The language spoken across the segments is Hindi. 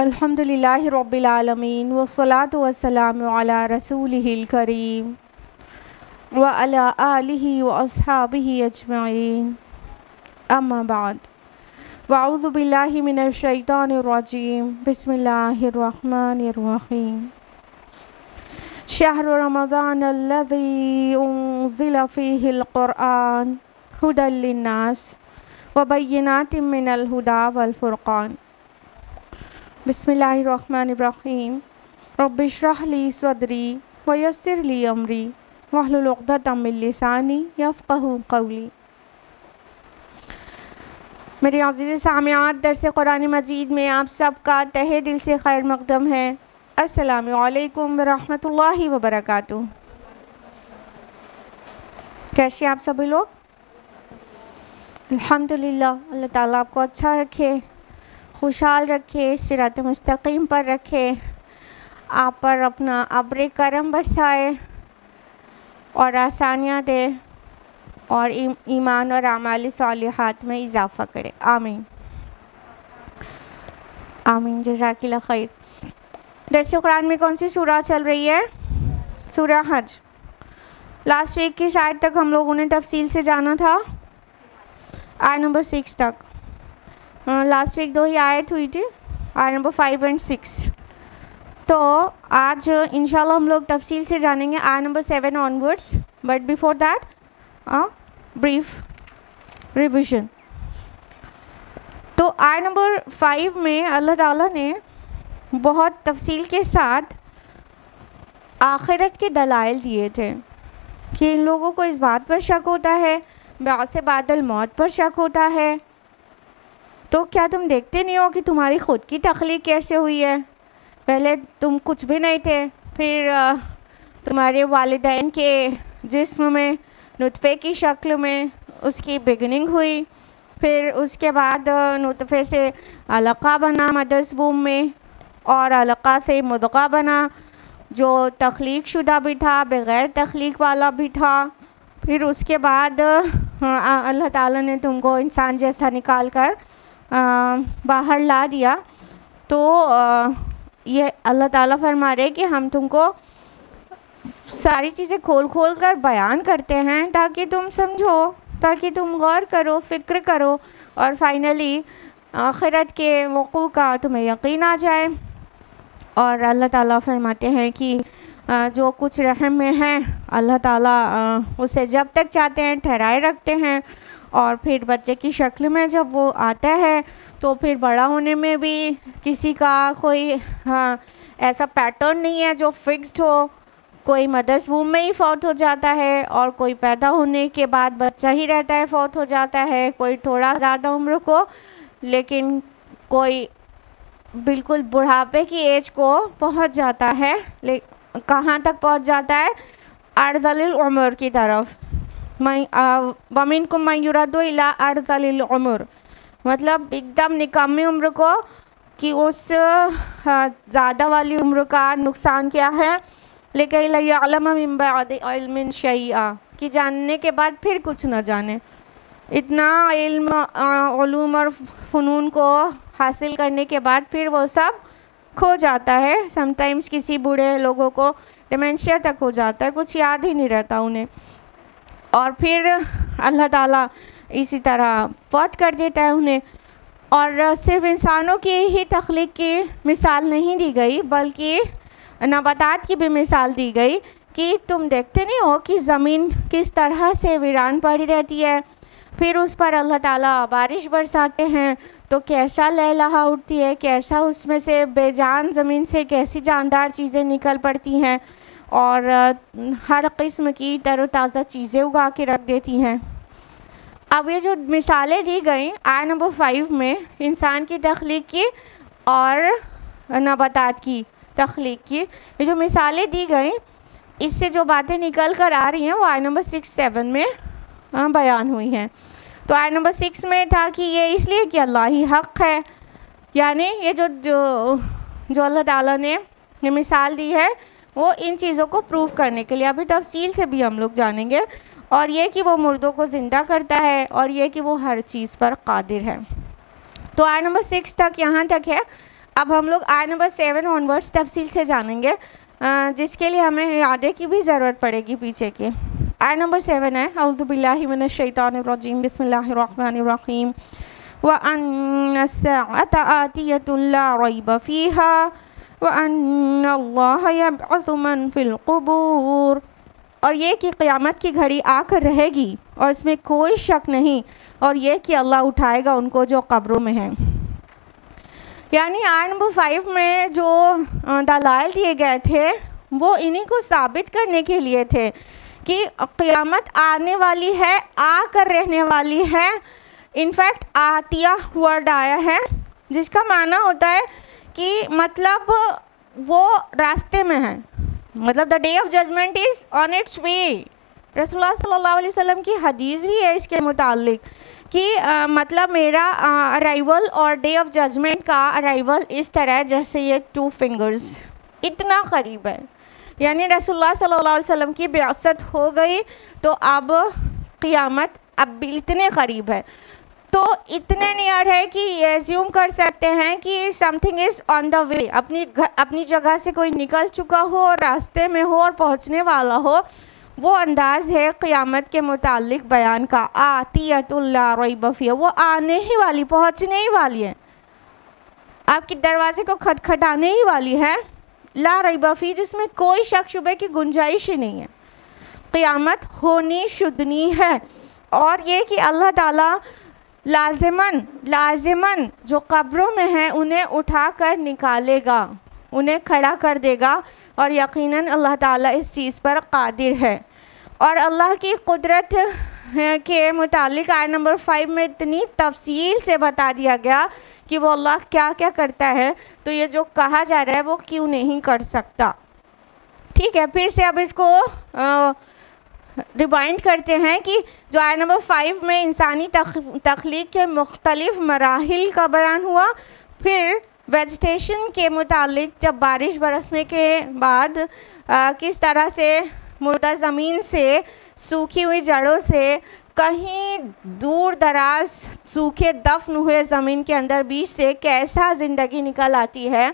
अल्हम्दुलिल्लाह रब्बिल आलमीन वस्सलातु वस्सलामु अला रसूलिहिल करीम व अला आलिहि व अस्हाबिहि अजमईन अम्मा बाद वअऊज़ु बिल्लाहि मिनश शैतानिर रजीम बिस्मिल्लाहिर रहमानिर रहीम शहरु रमज़ानल्लज़ी उन्ज़िला फ़ीहिल क़ुरआन हुदल लिन्नास व बय्यिनातिम मिनल हुदा वल फ़ुरक़ान। बिस्मिल्लाहिर्रहमानिर्रहीम रब्बिश्रह ली सदरी व यस्सिर ली अमरी वहलुल उक़दतम मिन लिसानी यफ़क़हू क़ौली। मेरे अज़ीज़ सामियात, दर्स कुरान मजीद में आप सबका तहे दिल से खैर मक़दम है। अस्सलामु अलैकुम व रहमतुल्लाहि व बरकातुहू। कैसे आप सभी लोग? अल्हम्दुलिल्लाह। अल्लाह ताला आपको अच्छा रखे, खुशहाल रखे, सिरात मुस्तकीम पर रखे, आप पर अपना अब्र करम बरसाए और आसानियाँ दे और ईमान और आमाल सालिहात में इजाफ़ा करे। आमीन आमीन। जज़ाकिल्लाह खैर। दर्स कुरान में कौन सी सूरा चल रही है? सूरा हज। लास्ट वीक की शायद तक हम लोगों ने तफसील से जाना था आयत नंबर 6 तक। लास्ट वीक 2 ही आयत हुई थी, आयत नंबर 5 और 6। तो आज इंशाल्लाह हम लोग तफसील से जानेंगे आयत number 7 onwards, but before that brief revision. तो आयत नंबर 5 में अल्लाह ताला ने बहुत तफसील के साथ आखिरत के दलाइल दिए थे कि इन लोगों को इस बात पर शक होता है, बासे बादल मौत पर शक होता है। तो क्या तुम देखते नहीं हो कि तुम्हारी ख़ुद की तख्लीक कैसे हुई है? पहले तुम कुछ भी नहीं थे, फिर तुम्हारे वालिदैन के जिस्म में नुतफ़े की शक्ल में उसकी बिगनिंग हुई, फिर उसके बाद नुतफ़े से अलक़ा बना मदर्स वूम में, और अलक़ा से मुदग़ा बना जो तख्लीक शुदा भी था, बग़ैर तख्लीक वाला भी था। फिर उसके बाद अल्लाह ताला ने तुमको इंसान जैसा निकाल कर बाहर ला दिया। तो ये अल्लाह ताला फरमा रहे कि हम तुमको सारी चीज़ें खोल खोल कर बयान करते हैं ताकि तुम समझो, ताकि तुम गौर करो, फ़िक्र करो और फाइनली आखिरत के वक़ू का तुम्हें यकीन आ जाए। और अल्लाह ताला फरमाते हैं कि जो कुछ रहम में है अल्लाह ताला उसे जब तक चाहते हैं ठहराए रखते हैं, और फिर बच्चे की शक्ल में जब वो आता है तो फिर बड़ा होने में भी किसी का कोई ऐसा पैटर्न नहीं है जो फिक्स्ड हो। कोई मदर्स वूम में ही फौत हो जाता है, और कोई पैदा होने के बाद बच्चा ही रहता है, फौत हो जाता है। कोई थोड़ा ज़्यादा उम्र को, लेकिन कोई बिल्कुल बुढ़ापे की एज को पहुंच जाता है। कहाँ तक पहुंच जाता है? अर्ज़लिल उम्र की तरफ। वमिनकुम मन युरद्दु इला अर्ज़लिल उम्र, मतलब एकदम निकम्मी उम्र को, कि उस ज़्यादा वाली उम्र का नुकसान क्या है। लेकिन यअलम मिन बअदि इल्मिन शैआ, कि जानने के बाद फिर कुछ न जाने। इतना इल्म उलूम और फ़नून को हासिल करने के बाद फिर वो सब खो जाता है। समटाइम्स किसी बूढ़े लोगों को डिमेंशिया तक हो जाता है, कुछ याद ही नहीं रहता उन्हें। और फिर अल्लाह ताला इसी तरह फौत कर देता है उन्हें। और सिर्फ इंसानों की ही तख्लीक की मिसाल नहीं दी गई, बल्कि नबातात की भी मिसाल दी गई कि तुम देखते नहीं हो कि ज़मीन किस तरह से वीरान पड़ी रहती है, फिर उस पर अल्लाह ताला बारिश बरसाते हैं तो कैसा लहलहा उठती है, कैसा उसमें से बेजान ज़मीन से कैसी जानदार चीज़ें निकल पड़ती हैं और हर किस्म की तरोताज़ा चीज़ें उगा के रख देती हैं। अब ये जो मिसालें दी गई आय नंबर 5 में इंसान की तख्लीक की और नबातात की तख्लीक की, ये जो मिसालें दी गई इससे जो बातें निकल कर आ रही हैं वो आय नंबर 6-7 में बयान हुई हैं। तो आय नंबर 6 में था कि ये इसलिए कि अल्लाह ही हक़ है, यानी ये जो अल्लाह ताला ने ये मिसाल दी है वो इन चीज़ों को प्रूव करने के लिए, अभी तफसील से भी हम लोग जानेंगे, और ये कि वो मुर्दों को ज़िंदा करता है और ये कि वो हर चीज़ पर कादिर है। तो आय नंबर 6 तक यहाँ तक है। अब हम लोग आय नंबर 7 ऑनवर्ड्स तफसील से जानेंगे, जिसके लिए हमें यादें की भी ज़रूरत पड़ेगी पीछे की। आय नंबर 7 है औज़ु बिल्लाहि मिनश शैतानिर रजीम बिस्मिल्लाहिर रहमानिर रहीम व अन्नस्साअता आतियतुन ला रैब फीहा व अन्नल्लाह यबअसु मन फिल क़ुबूर, और ये कि क़यामत की घड़ी आकर रहेगी और इसमें कोई शक नहीं, और ये कि अल्लाह उठाएगा उनको जो कब्रों में हैं। यानी आय नंबर 5 में जो दलाइल दिए गए थे वो इन्हीं को साबित करने के लिए थे कि क़यामत आने वाली है, आकर रहने वाली है। इनफैक्ट आतिया वर्ड आया है जिसका माना होता है कि मतलब वो रास्ते में है, मतलब the day of judgement is on its way. रसूलुल्लाह सल्लल्लाहु अलैहि वसल्लम की हदीस भी है इसके मुतालिक कि मतलब मेरा अराइवल और डे ऑफ जजमेंट का अराइवल इस तरह है जैसे ये 2 फिंगर्स, इतना करीब है। यानी रसूलुल्लाह सल्लल्लाहु अलैहि वसल्लम की बिअसत हो गई तो अब क़यामत अब इतने करीब है, तो इतने नियर है कि ये एज्यूम कर सकते हैं कि something is on the way, अपनी जगह से कोई निकल चुका हो, रास्ते में हो और पहुंचने वाला हो। वो अंदाज़ है क़यामत के मुतालिक बयान का, आतियतुन ला रैब फीहा, वो आने ही वाली, पहुंचने ही वाली है, आपके दरवाजे को खटखटाने ही वाली है। ला रैब फीहा, जिसमें कोई शक शुबे की गुंजाइश ही नहीं है, क़यामत होनी शुदनी है। और ये कि अल्लाह ताला लाजिमन जो कब्रों में हैं उन्हें उठा कर निकालेगा, उन्हें खड़ा कर देगा, और यकीनन अल्लाह ताला इस चीज़ पर कादिर है। और अल्लाह की कुदरत के मुतालिक आय नंबर 5 में इतनी तफसील से बता दिया गया कि वो अल्लाह क्या क्या करता है, तो ये जो कहा जा रहा है वो क्यों नहीं कर सकता। ठीक है, फिर से अब इसको रिवाइंड करते हैं कि जो आय नंबर 5 में इंसानी तख्लीक के मुख्तलिफ मराहिल का बयान हुआ, फिर वेजिटेशन के मुतालिक जब बारिश बरसने के बाद किस तरह से मुर्दा ज़मीन से, सूखी हुई जड़ों से, कहीं दूर दराज सूखे दफन हुए ज़मीन के अंदर बीच से कैसा ज़िंदगी निकल आती है,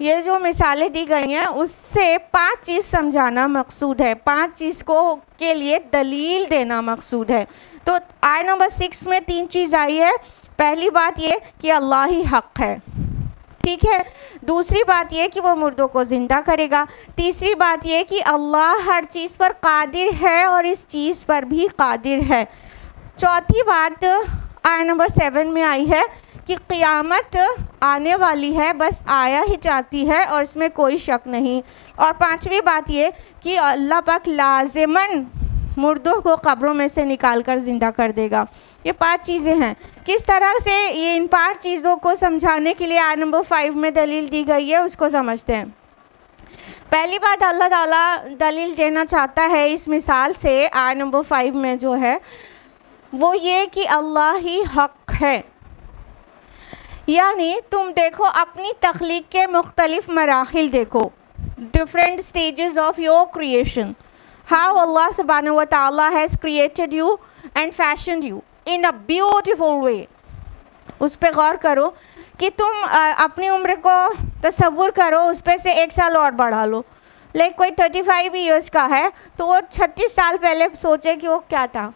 ये जो मिसालें दी गई हैं उससे 5 चीज़ समझाना मकसूद है, 5 चीज़ को के लिए दलील देना मकसूद है। तो आय नंबर 6 में 3 चीज़ आई है। पहली बात ये कि अल्लाह ही हक़ है, ठीक है। दूसरी बात ये कि वो मुर्दों को ज़िंदा करेगा। तीसरी बात ये कि अल्लाह हर चीज़ पर कादिर है और इस चीज़ पर भी कादिर है। चौथी बात आय नंबर 7 में आई है कि क़यामत आने वाली है, बस आया ही चाहती है और इसमें कोई शक नहीं। और पांचवी बात ये कि अल्लाह पाक लाज़िमन मुर्दों को कब्रों में से निकाल कर ज़िंदा कर देगा। ये 5 चीज़ें हैं। किस तरह से ये इन 5 चीज़ों को समझाने के लिए आय नंबर 5 में दलील दी गई है उसको समझते हैं। पहली बात अल्लाह ताला दलील देना चाहता है इस मिसाल से आय नंबर 5 में जो है वो ये कि अल्लाह ही हक़ है। यानी तुम देखो अपनी तख्लीक के मुख्तलिफ मराहिल देखो, different stages of your creation, how Allah सुब्हानहू व तआला has created you and fashioned you in a beautiful way. उस पर गौर करो कि तुम अपनी उम्र को तसव्वुर करो, उस पर से 1 साल और बढ़ा लो। लाइक कोई 35 ईयर्स का है तो वो 36 साल पहले सोचे कि वो क्या था।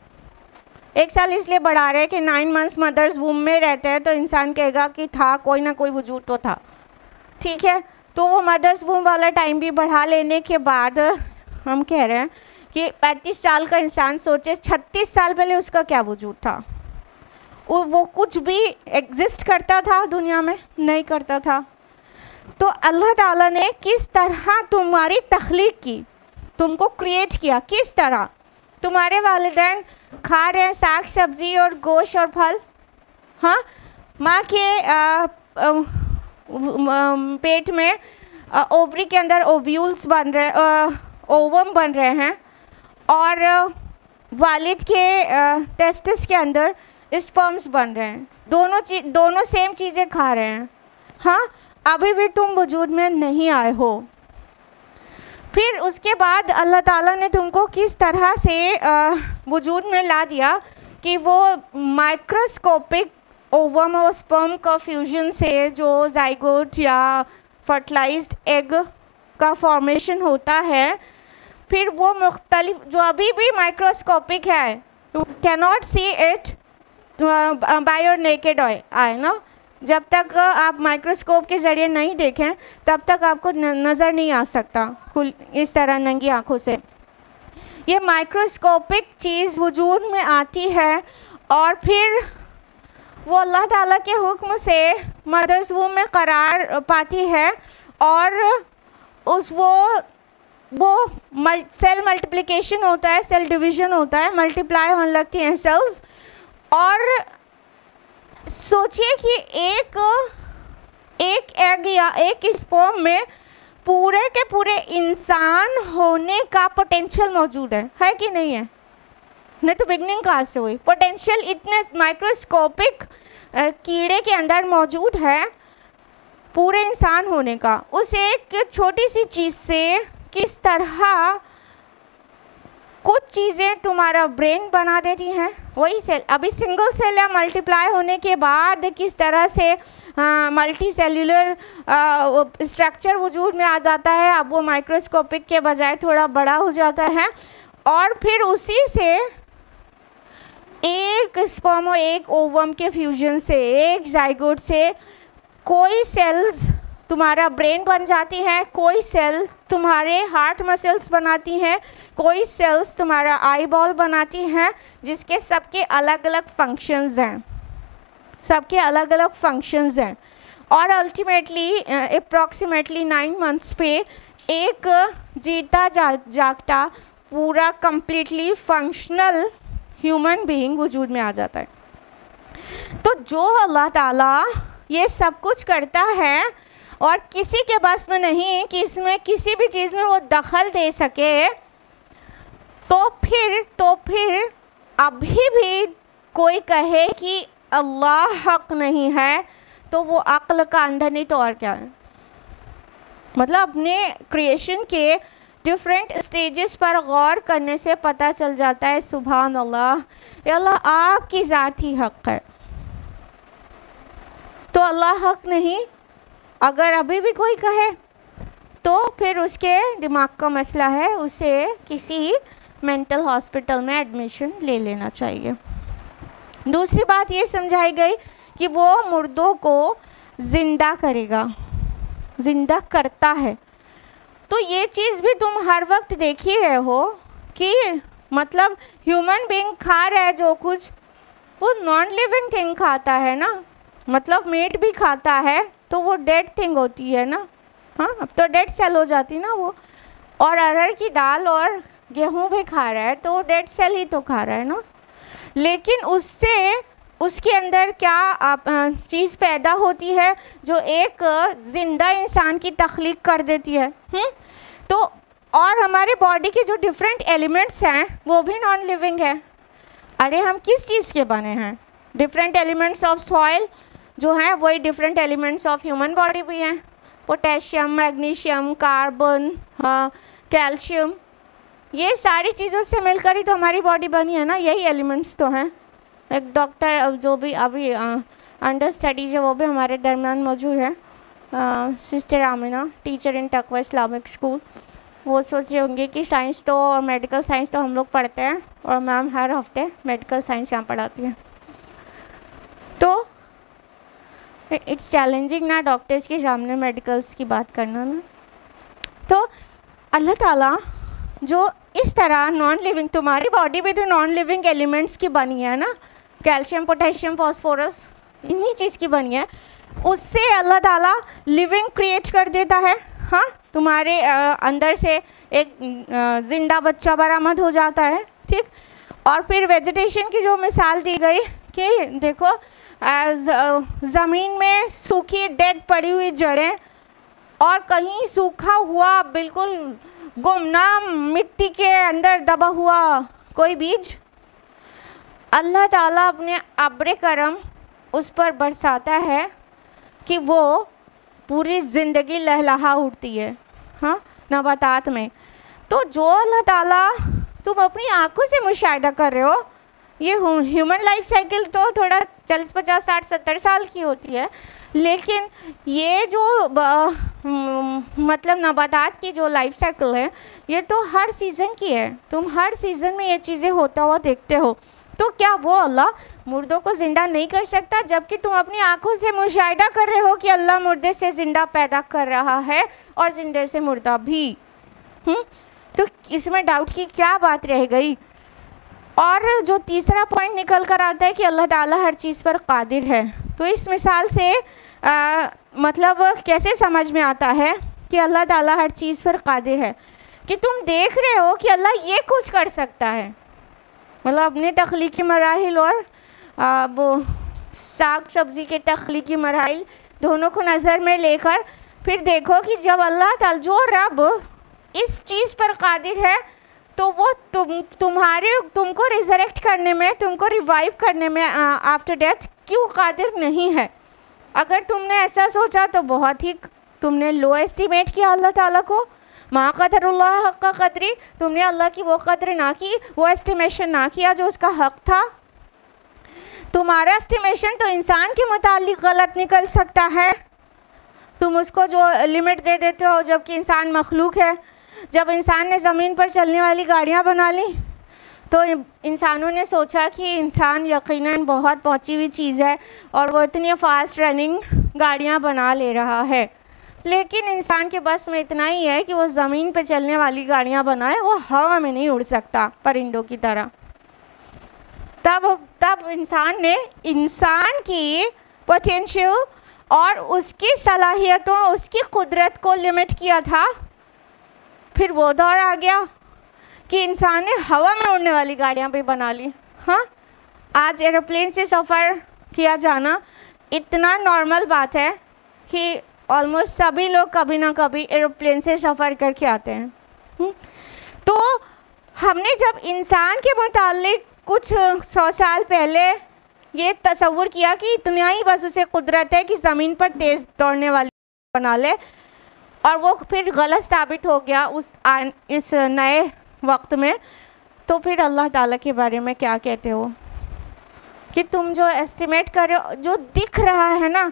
1 साल इसलिए बढ़ा रहे कि 9 मंथ्स मदर्स वूम में रहते हैं तो इंसान कहेगा कि था, कोई ना कोई वजूद तो था, ठीक है। तो वो मदर्स वूम वाला टाइम भी बढ़ा लेने के बाद हम कह रहे हैं कि 35 साल का इंसान सोचे 36 साल पहले उसका क्या वजूद था। वो कुछ भी एग्जिस्ट करता था दुनिया में? नहीं करता था। तो अल्लाह ताला ने किस तरह तुम्हारी तख्लीक की, तुमको क्रिएट किया, किस तरह? तुम्हारे वालिदैन खा रहे हैं साग सब्जी और गोश्त और फल, हाँ? माँ के पेट में ओवरी के अंदर ओव्यूल्स बन रहे, ओवम बन रहे हैं, और वालिद के टेस्टिस के अंदर स्पर्म्स बन रहे हैं। दोनों सेम चीज़ें खा रहे हैं, हाँ? अभी भी तुम वजूद में नहीं आए हो। फिर उसके बाद अल्लाह ताला ने तुमको किस तरह से वजूद में ला दिया कि वो माइक्रोस्कोपिक ओवम और स्पर्म का फ्यूजन से जो जाइगोट या फर्टिलाइज्ड एग का फॉर्मेशन होता है, फिर वो मुख्तलिफ जो अभी भी माइक्रोस्कोपिक है, you can not see it by your naked eye ना। जब तक आप माइक्रोस्कोप के ज़रिए नहीं देखें तब तक आपको नज़र नहीं आ सकता इस तरह नंगी आँखों से। ये माइक्रोस्कोपिक चीज़ वजूद में आती है और फिर वो अल्लाह ताला के हुक्म से मदर्स वूम में करार पाती है, और वो सेल मल्टीप्लिकेशन होता है, सेल डिवीज़न होता है, मल्टीप्लाई होने लगती हैं सेल्स। और सोचिए कि एक एग या एक स्पर्म में पूरे के पूरे इंसान होने का पोटेंशियल मौजूद है कि नहीं है? नहीं तो बिगनिंग कहाँ से हुई? पोटेंशियल इतने माइक्रोस्कोपिक कीड़े के अंदर मौजूद है पूरे इंसान होने का। उस एक छोटी सी चीज़ से किस तरह कुछ चीज़ें तुम्हारा ब्रेन बना देती हैं, वही सेल। अभी सिंगल सेल या मल्टीप्लाई होने के बाद किस तरह से मल्टी सेल्यूलर स्ट्रक्चर वजूद में आ जाता है। अब वो माइक्रोस्कोपिक के बजाय थोड़ा बड़ा हो जाता है, और फिर उसी से एक स्पर्म और एक ओवम के फ्यूजन से, एक जाइगोट से कोई सेल्स तुम्हारा ब्रेन बन जाती है, कोई सेल तुम्हारे हार्ट मसल्स बनाती हैं, कोई सेल्स तुम्हारा आई बॉल बनाती हैं, जिसके सबके अलग अलग फंक्शंस हैं, सबके अलग अलग फंक्शंस हैं। और अल्टीमेटली अप्रॉक्सीमेटली 9 मंथ्स पे एक जीता जागता पूरा कंप्लीटली फंक्शनल ह्यूमन बीइंग वजूद में आ जाता है। तो जो अल्लाह ताला ये सब कुछ करता है और किसी के बस में नहीं कि इसमें किसी भी चीज़ में वो दखल दे सके, तो फिर अभी भी कोई कहे कि अल्लाह हक नहीं है, तो वो अक्ल का अंधा नहीं तो और क्या है। मतलब अपने क्रिएशन के डिफरेंट स्टेजेस पर गौर करने से पता चल जाता है सुभान अल्लाह, या अल्लाह आपकी ज़ात ही हक है। तो अल्लाह हक नहीं अगर अभी भी कोई कहे तो फिर उसके दिमाग का मसला है, उसे किसी मेंटल हॉस्पिटल में एडमिशन ले लेना चाहिए। दूसरी बात ये समझाई गई कि वो मुर्दों को ज़िंदा करेगा, ज़िंदा करता है। तो ये चीज़ भी तुम हर वक्त देख ही रहे हो कि मतलब ह्यूमन बीइंग खा रहा है जो कुछ, वो नॉन लिविंग थिंग खाता है ना। मतलब मीट भी खाता है तो वो डेड थिंग होती है ना, हाँ, अब तो डेड सेल हो जाती ना वो। और अरहर की दाल और गेहूं भी खा रहा है तो वो डेड सेल ही तो खा रहा है ना। लेकिन उससे उसके अंदर क्या चीज़ पैदा होती है जो एक ज़िंदा इंसान की तख्लीक कर देती है। तो और हमारे बॉडी के जो डिफरेंट एलिमेंट्स हैं वो भी नॉन लिविंग है। अरे हम किस चीज़ के बने हैं? डिफरेंट एलिमेंट्स ऑफ सॉइल जो हैं वही different elements of human body भी हैं। पोटेशियम, मैग्नीशियम, कार्बन, कैल्शियम, ये सारी चीज़ों से मिलकर ही तो हमारी बॉडी बनी है ना, यही एलिमेंट्स तो हैं। एक डॉक्टर जो भी अभी अंडर स्टडीज़ है वो भी हमारे दरमियान मौजूद है, सिस्टर आमिना, टीचर इन तकवा इस्लामिक स्कूल। वो सोच रहे होंगे कि साइंस तो और मेडिकल साइंस तो हम लोग पढ़ते हैं और मैम हर हफ्ते मेडिकल साइंस यहाँ पढ़ाती हैं। तो इट्स चैलेंजिंग ना डॉक्टर्स के सामने मेडिकल्स की बात करना ना। तो अल्लाह ताला जो इस तरह नॉन लिविंग, तुम्हारी बॉडी भी तो नॉन लिविंग एलिमेंट्स की बनी है ना, कैल्शियम, पोटेशियम, फास्फोरस, इन्हीं चीज़ की बनी है। उससे अल्लाह ताला लिविंग क्रिएट कर देता है। हाँ, तुम्हारे अंदर से एक जिंदा बच्चा बरामद हो जाता है, ठीक। और फिर वेजिटेशन की जो मिसाल दी गई कि देखो ज़मीन में सूखी डेड पड़ी हुई जड़ें और कहीं सूखा हुआ बिल्कुल गुमनाम मिट्टी के अंदर दबा हुआ कोई बीज, अल्लाह ताला अपने अब्र करम उस पर बरसाता है कि वो पूरी ज़िंदगी लहलहा उठती है। हाँ, नबातात में। तो जो अल्लाह ताला तुम अपनी आंखों से मुशाहिदा कर रहे हो, ये ह्यूमन लाइफ साइकिल तो थोड़ा 40, 50, 60, 70 साल की होती है, लेकिन ये जो मतलब नबातात की जो लाइफ साइकिल है, ये तो हर सीज़न की है। तुम हर सीज़न में ये चीज़ें होता हुआ देखते हो। तो क्या वो अल्लाह मुर्दों को ज़िंदा नहीं कर सकता, जबकि तुम अपनी आंखों से मुशाहिदा कर रहे हो कि अल्लाह मुर्दे से ज़िंदा पैदा कर रहा है और ज़िंदे से मुर्दा भी। तो इसमें डाउट की क्या बात रह गई। और जो तीसरा पॉइंट निकल कर आता है कि अल्लाह ताला हर चीज़ पर कादिर है। तो इस मिसाल से मतलब कैसे समझ में आता है कि अल्लाह ताला हर चीज़ पर कादिर है, कि तुम देख रहे हो कि अल्लाह ये कुछ कर सकता है। मतलब अपने तख्लीकी मराहिल और वो साग सब्ज़ी के तख्लीकी मराहिल दोनों को नज़र में लेकर फिर देखो कि जब अल्लाह ताला जो रब इस चीज़ पर कादिर है, तो वो तुमको रिजरेक्ट करने में, तुमको रिवाइव करने में आफ्टर डेथ क्यों कादिर नहीं है। अगर तुमने ऐसा सोचा तो बहुत ही तुमने लो एस्टिमेट किया अल्लाह ताला को। मा क़दरुल्लाह हक़्क़ क़द्री, तुमने अल्लाह की वो कदर ना की, वो एस्टिमेशन ना किया जो उसका हक़ था। तुम्हारा एस्टिमेशन तो इंसान के मुतालिक गलत निकल सकता है। तुम उसको जो लिमिट दे देते हो, जबकि इंसान मखलूक है। जब इंसान ने ज़मीन पर चलने वाली गाड़ियाँ बना ली, तो इंसानों ने सोचा कि इंसान यकीनन बहुत पहुँची हुई चीज़ है और वो इतनी फ़ास्ट रनिंग गाड़ियाँ बना ले रहा है। लेकिन इंसान के बस में इतना ही है कि वो ज़मीन पे चलने वाली गाड़ियाँ बनाए, वो हवा में नहीं उड़ सकता परिंदों की तरह। तब इंसान ने इंसान की पोटेंशियल और उसकी सलाहियतों, उसकी कुदरत को लिमिट किया था। फिर वो दौर आ गया कि इंसान ने हवा में उड़ने वाली गाड़ियाँ भी बना ली। हाँ, आज एरोप्लेन से सफ़र किया जाना इतना नॉर्मल बात है कि ऑलमोस्ट सभी लोग कभी ना कभी एरोप्लेन से सफ़र करके आते हैं। तो हमने जब इंसान के मुतालिक कुछ 100 साल पहले ये तसव्वुर किया कि इतना ही बस उसे कुदरत है कि ज़मीन पर तेज़ दौड़ने वाली बना ले, और वो फिर गलत साबित हो गया इस नए वक्त में, तो फिर अल्लाह ताला के बारे में क्या कहते हो कि तुम जो एस्टिमेट कर रहे हो, जो दिख रहा है ना,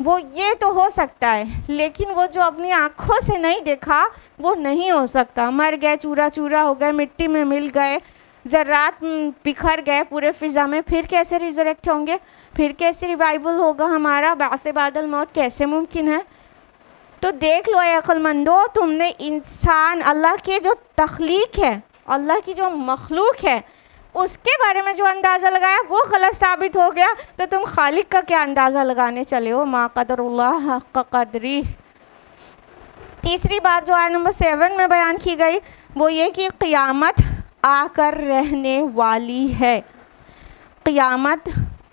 वो ये तो हो सकता है, लेकिन वो जो अपनी आँखों से नहीं देखा वो नहीं हो सकता। मर गए, चूरा चूरा हो गए, मिट्टी में मिल गए, ज़र्रात बिखर गए पूरे फ़िज़ा में, फिर कैसे रिजरेक्ट होंगे, फिर कैसे रिवाइवल होगा हमारा, बासे बादल मौत कैसे मुमकिन है। तो देख लो ए अक्लमंदो, तुमने इंसान, अल्लाह के जो तख्लीक है, अल्लाह की जो मखलूक है, उसके बारे में जो अंदाज़ा लगाया वो गलत साबित हो गया, तो तुम खालिक का क्या अंदाज़ा लगाने चले हो। मा क़दरुल्लाह हक़्क़ क़द्री। तीसरी बात जो आयत नंबर 7 में बयान की गई वो ये कि क़यामत आकर रहने वाली है, क़यामत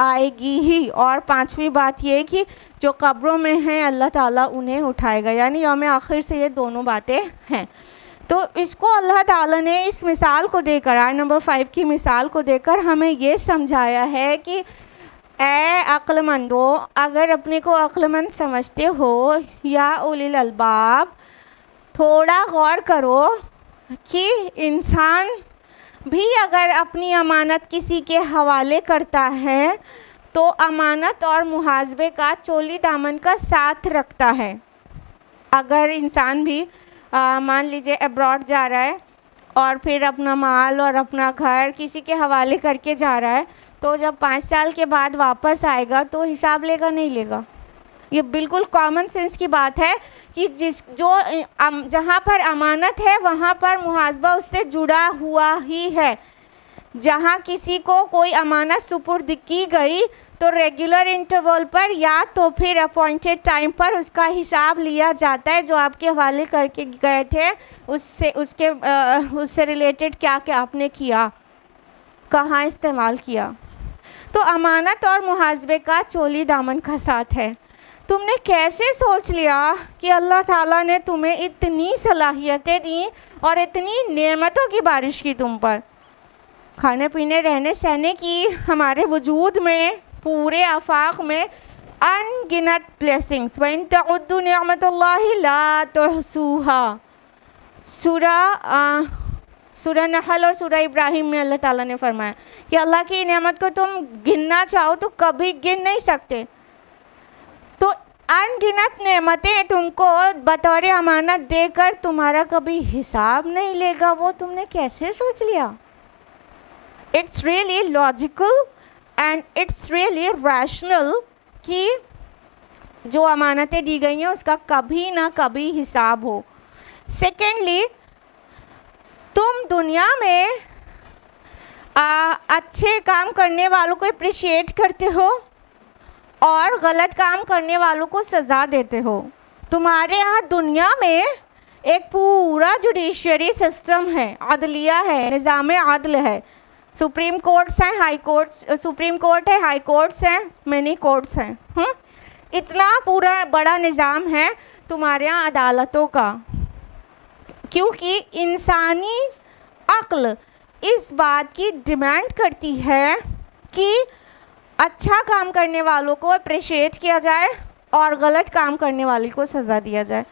आएगी ही। और पांचवी बात ये कि जो कब्रों में हैं अल्लाह ताला उन्हें उठाएगा, यानी यौम आखिर से ये दोनों बातें हैं। तो इसको अल्लाह ताला ने इस मिसाल को देकर, आयत नंबर 5 की मिसाल को देकर हमें ये समझाया है कि ए अक्लमंदो, अगर अपने को अक्लमंद समझते हो या उलिल अलबाब, थोड़ा गौर करो कि इंसान भी अगर अपनी अमानत किसी के हवाले करता है तो अमानत और मुहासबे का चोली दामन का साथ रखता है। अगर इंसान भी मान लीजिए अब्रॉड जा रहा है और फिर अपना माल और अपना घर किसी के हवाले करके जा रहा है, तो जब 5 साल के बाद वापस आएगा तो हिसाब लेगा नहीं लेगा। ये बिल्कुल कॉमन सेंस की बात है कि जहाँ पर अमानत है वहाँ पर मुहासबा उससे जुड़ा हुआ ही है। जहाँ किसी को कोई अमानत सुपुर्द की गई तो रेगुलर इंटरवल पर या तो फिर अपॉइंटेड टाइम पर उसका हिसाब लिया जाता है, जो आपके हवाले करके गए थे उससे रिलेटेड क्या क्या आपने किया, कहाँ इस्तेमाल किया। तो अमानत और मुहासबे का चोली दामन का साथ है। तुमने कैसे सोच लिया कि अल्लाह ताला ने तुम्हें इतनी सलाहियतें दी और इतनी नेमतों की बारिश की तुम पर, खाने पीने रहने सहने की, हमारे वजूद में पूरे आफाक में अनगिनत ब्लेसिंग्स। वइन तउद्दु निअमतुल्लाहि ला तुहसूहा, सूरह नहल और सूरह इब्राहिम में अल्लाह ताला ने फरमाया कि अल्लाह की नेमत को तुम गिनना चाहो तो कभी गिन नहीं सकते। तो अनगिनत नेमतें तुमको बतौर अमानत देकर तुम्हारा कभी हिसाब नहीं लेगा, वो तुमने कैसे सोच लिया? It's really logical and it's really rational कि जो अमानतें दी गई हैं उसका कभी ना कभी हिसाब हो। सेकेंडली, तुम दुनिया में अच्छे काम करने वालों को अप्रिशिएट करते हो और गलत काम करने वालों को सज़ा देते हो। तुम्हारे यहाँ दुनिया में एक पूरा जुडिशरी सिस्टम है, अदलिया है, निज़ाम अदल है, सुप्रीम कोर्ट्स हैं, हाई कोर्ट्स, सुप्रीम कोर्ट है, हाई कोर्ट्स हैं, मिनी कोर्ट्स हैं। इतना पूरा बड़ा निज़ाम है तुम्हारे यहाँ अदालतों का, क्योंकि इंसानी अक्ल इस बात की डिमांड करती है कि अच्छा काम करने वालों को अप्रिशिएट किया जाए और गलत काम करने वाले को सज़ा दिया जाए।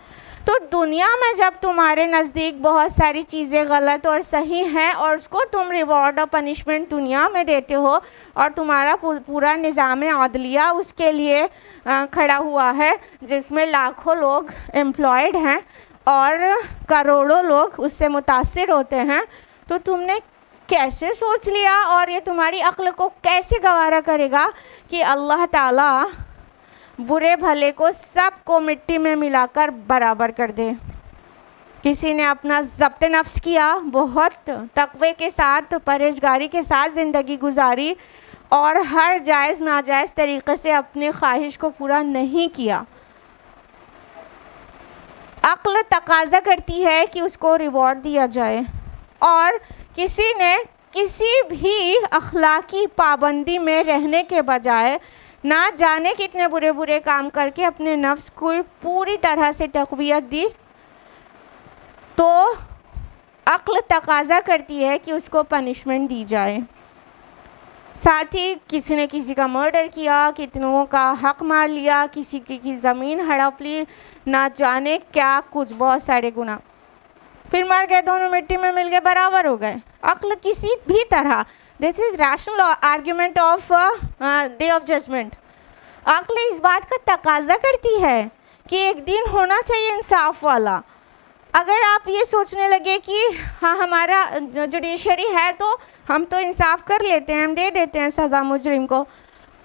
तो दुनिया में जब तुम्हारे नज़दीक बहुत सारी चीज़ें गलत और सही हैं और उसको तुम रिवॉर्ड और पनिशमेंट दुनिया में देते हो और तुम्हारा पूरा निज़ाम अदलिया उसके लिए खड़ा हुआ है, जिसमें लाखों लोग एम्प्लॉयड हैं और करोड़ों लोग उससे मुतासिर होते हैं, तो तुमने कैसे सोच लिया और ये तुम्हारी अक्ल को कैसे गवारा करेगा कि अल्लाह ताला बुरे भले को सबको मिट्टी में मिलाकर बराबर कर दे। किसी ने अपना ज़ब्त नफ्स किया, बहुत तक़वे के साथ परहेज़गारी के साथ ज़िंदगी गुजारी और हर जायज़ नाजायज़ तरीक़े से अपनी ख्वाहिश को पूरा नहीं किया। अक्ल तकाज़ा करती है कि उसको रिवॉर्ड दिया जाए, और किसी ने किसी भी अखलाकी पाबंदी में रहने के बजाय ना जाने कितने बुरे बुरे काम करके अपने नफ्स को पूरी तरह से तक़वियत दी, तो अक्ल तकाज़ा करती है कि उसको पनिशमेंट दी जाए। साथ ही किसी ने किसी का मर्डर किया, कितनों का हक मार लिया, किसी की ज़मीन हड़प ली, ना जाने क्या कुछ, बहुत सारे गुनाह, फिर मर गए, दोनों मिट्टी में मिल गए, बराबर हो गए। अक्ल किसी भी तरह, this is rational argument of day of judgement, अक्ल इस बात का तकाज़ा करती है कि एक दिन होना चाहिए इंसाफ वाला। अगर आप ये सोचने लगे कि हाँ हमारा जुडिशरी है तो हम तो इंसाफ कर लेते हैं, हम दे देते हैं सज़ा मुजरिम को,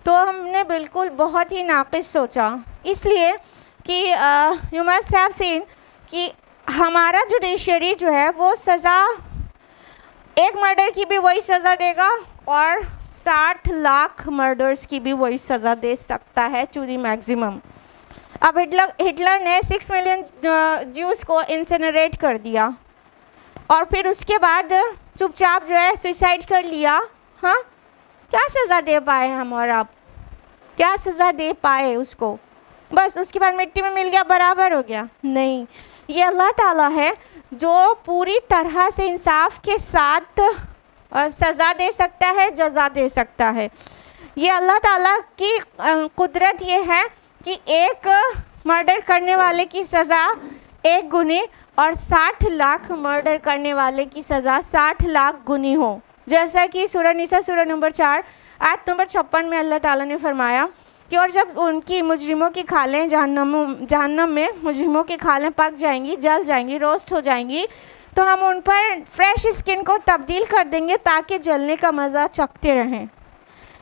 तो हमने बिल्कुल बहुत ही नाक़िस सोचा। इसलिए कि यू मस्ट हैव सीन कि हमारा जुडिशरी जो है वो सज़ा, एक मर्डर की भी वही सज़ा देगा और 60 लाख मर्डर्स की भी वही सज़ा दे सकता है टू दी मैक्सिमम। अब हिटलर ने 6 मिलियन ज्यूज़ को इंसिनरेट कर दिया और फिर उसके बाद चुपचाप जो है सुसाइड कर लिया। हाँ, क्या सज़ा दे पाए हम और आप, क्या सज़ा दे पाए उसको? बस उसके बाद मिट्टी में मिल गया, बराबर हो गया? नहीं, ये अल्लाह ताला है जो पूरी तरह से इंसाफ के साथ सज़ा दे सकता है, जज़ा दे सकता है। ये अल्लाह ताला की कुदरत ये है कि एक मर्डर करने वाले की सज़ा 1 गुनी और 60 लाख मर्डर करने वाले की सज़ा 60 लाख गुनी हो। जैसा कि सूरह निसा सूरह नंबर 4 आयत नंबर 56 में अल्लाह ताला ने फरमाया कि और जब उनकी मुजरिमों की खालें जहन्नम में मुजरिमों की खालें पक जाएंगी, जल जाएंगी, रोस्ट हो जाएंगी, तो हम उन पर फ्रेश स्किन को तब्दील कर देंगे ताकि जलने का मज़ा चखते रहें।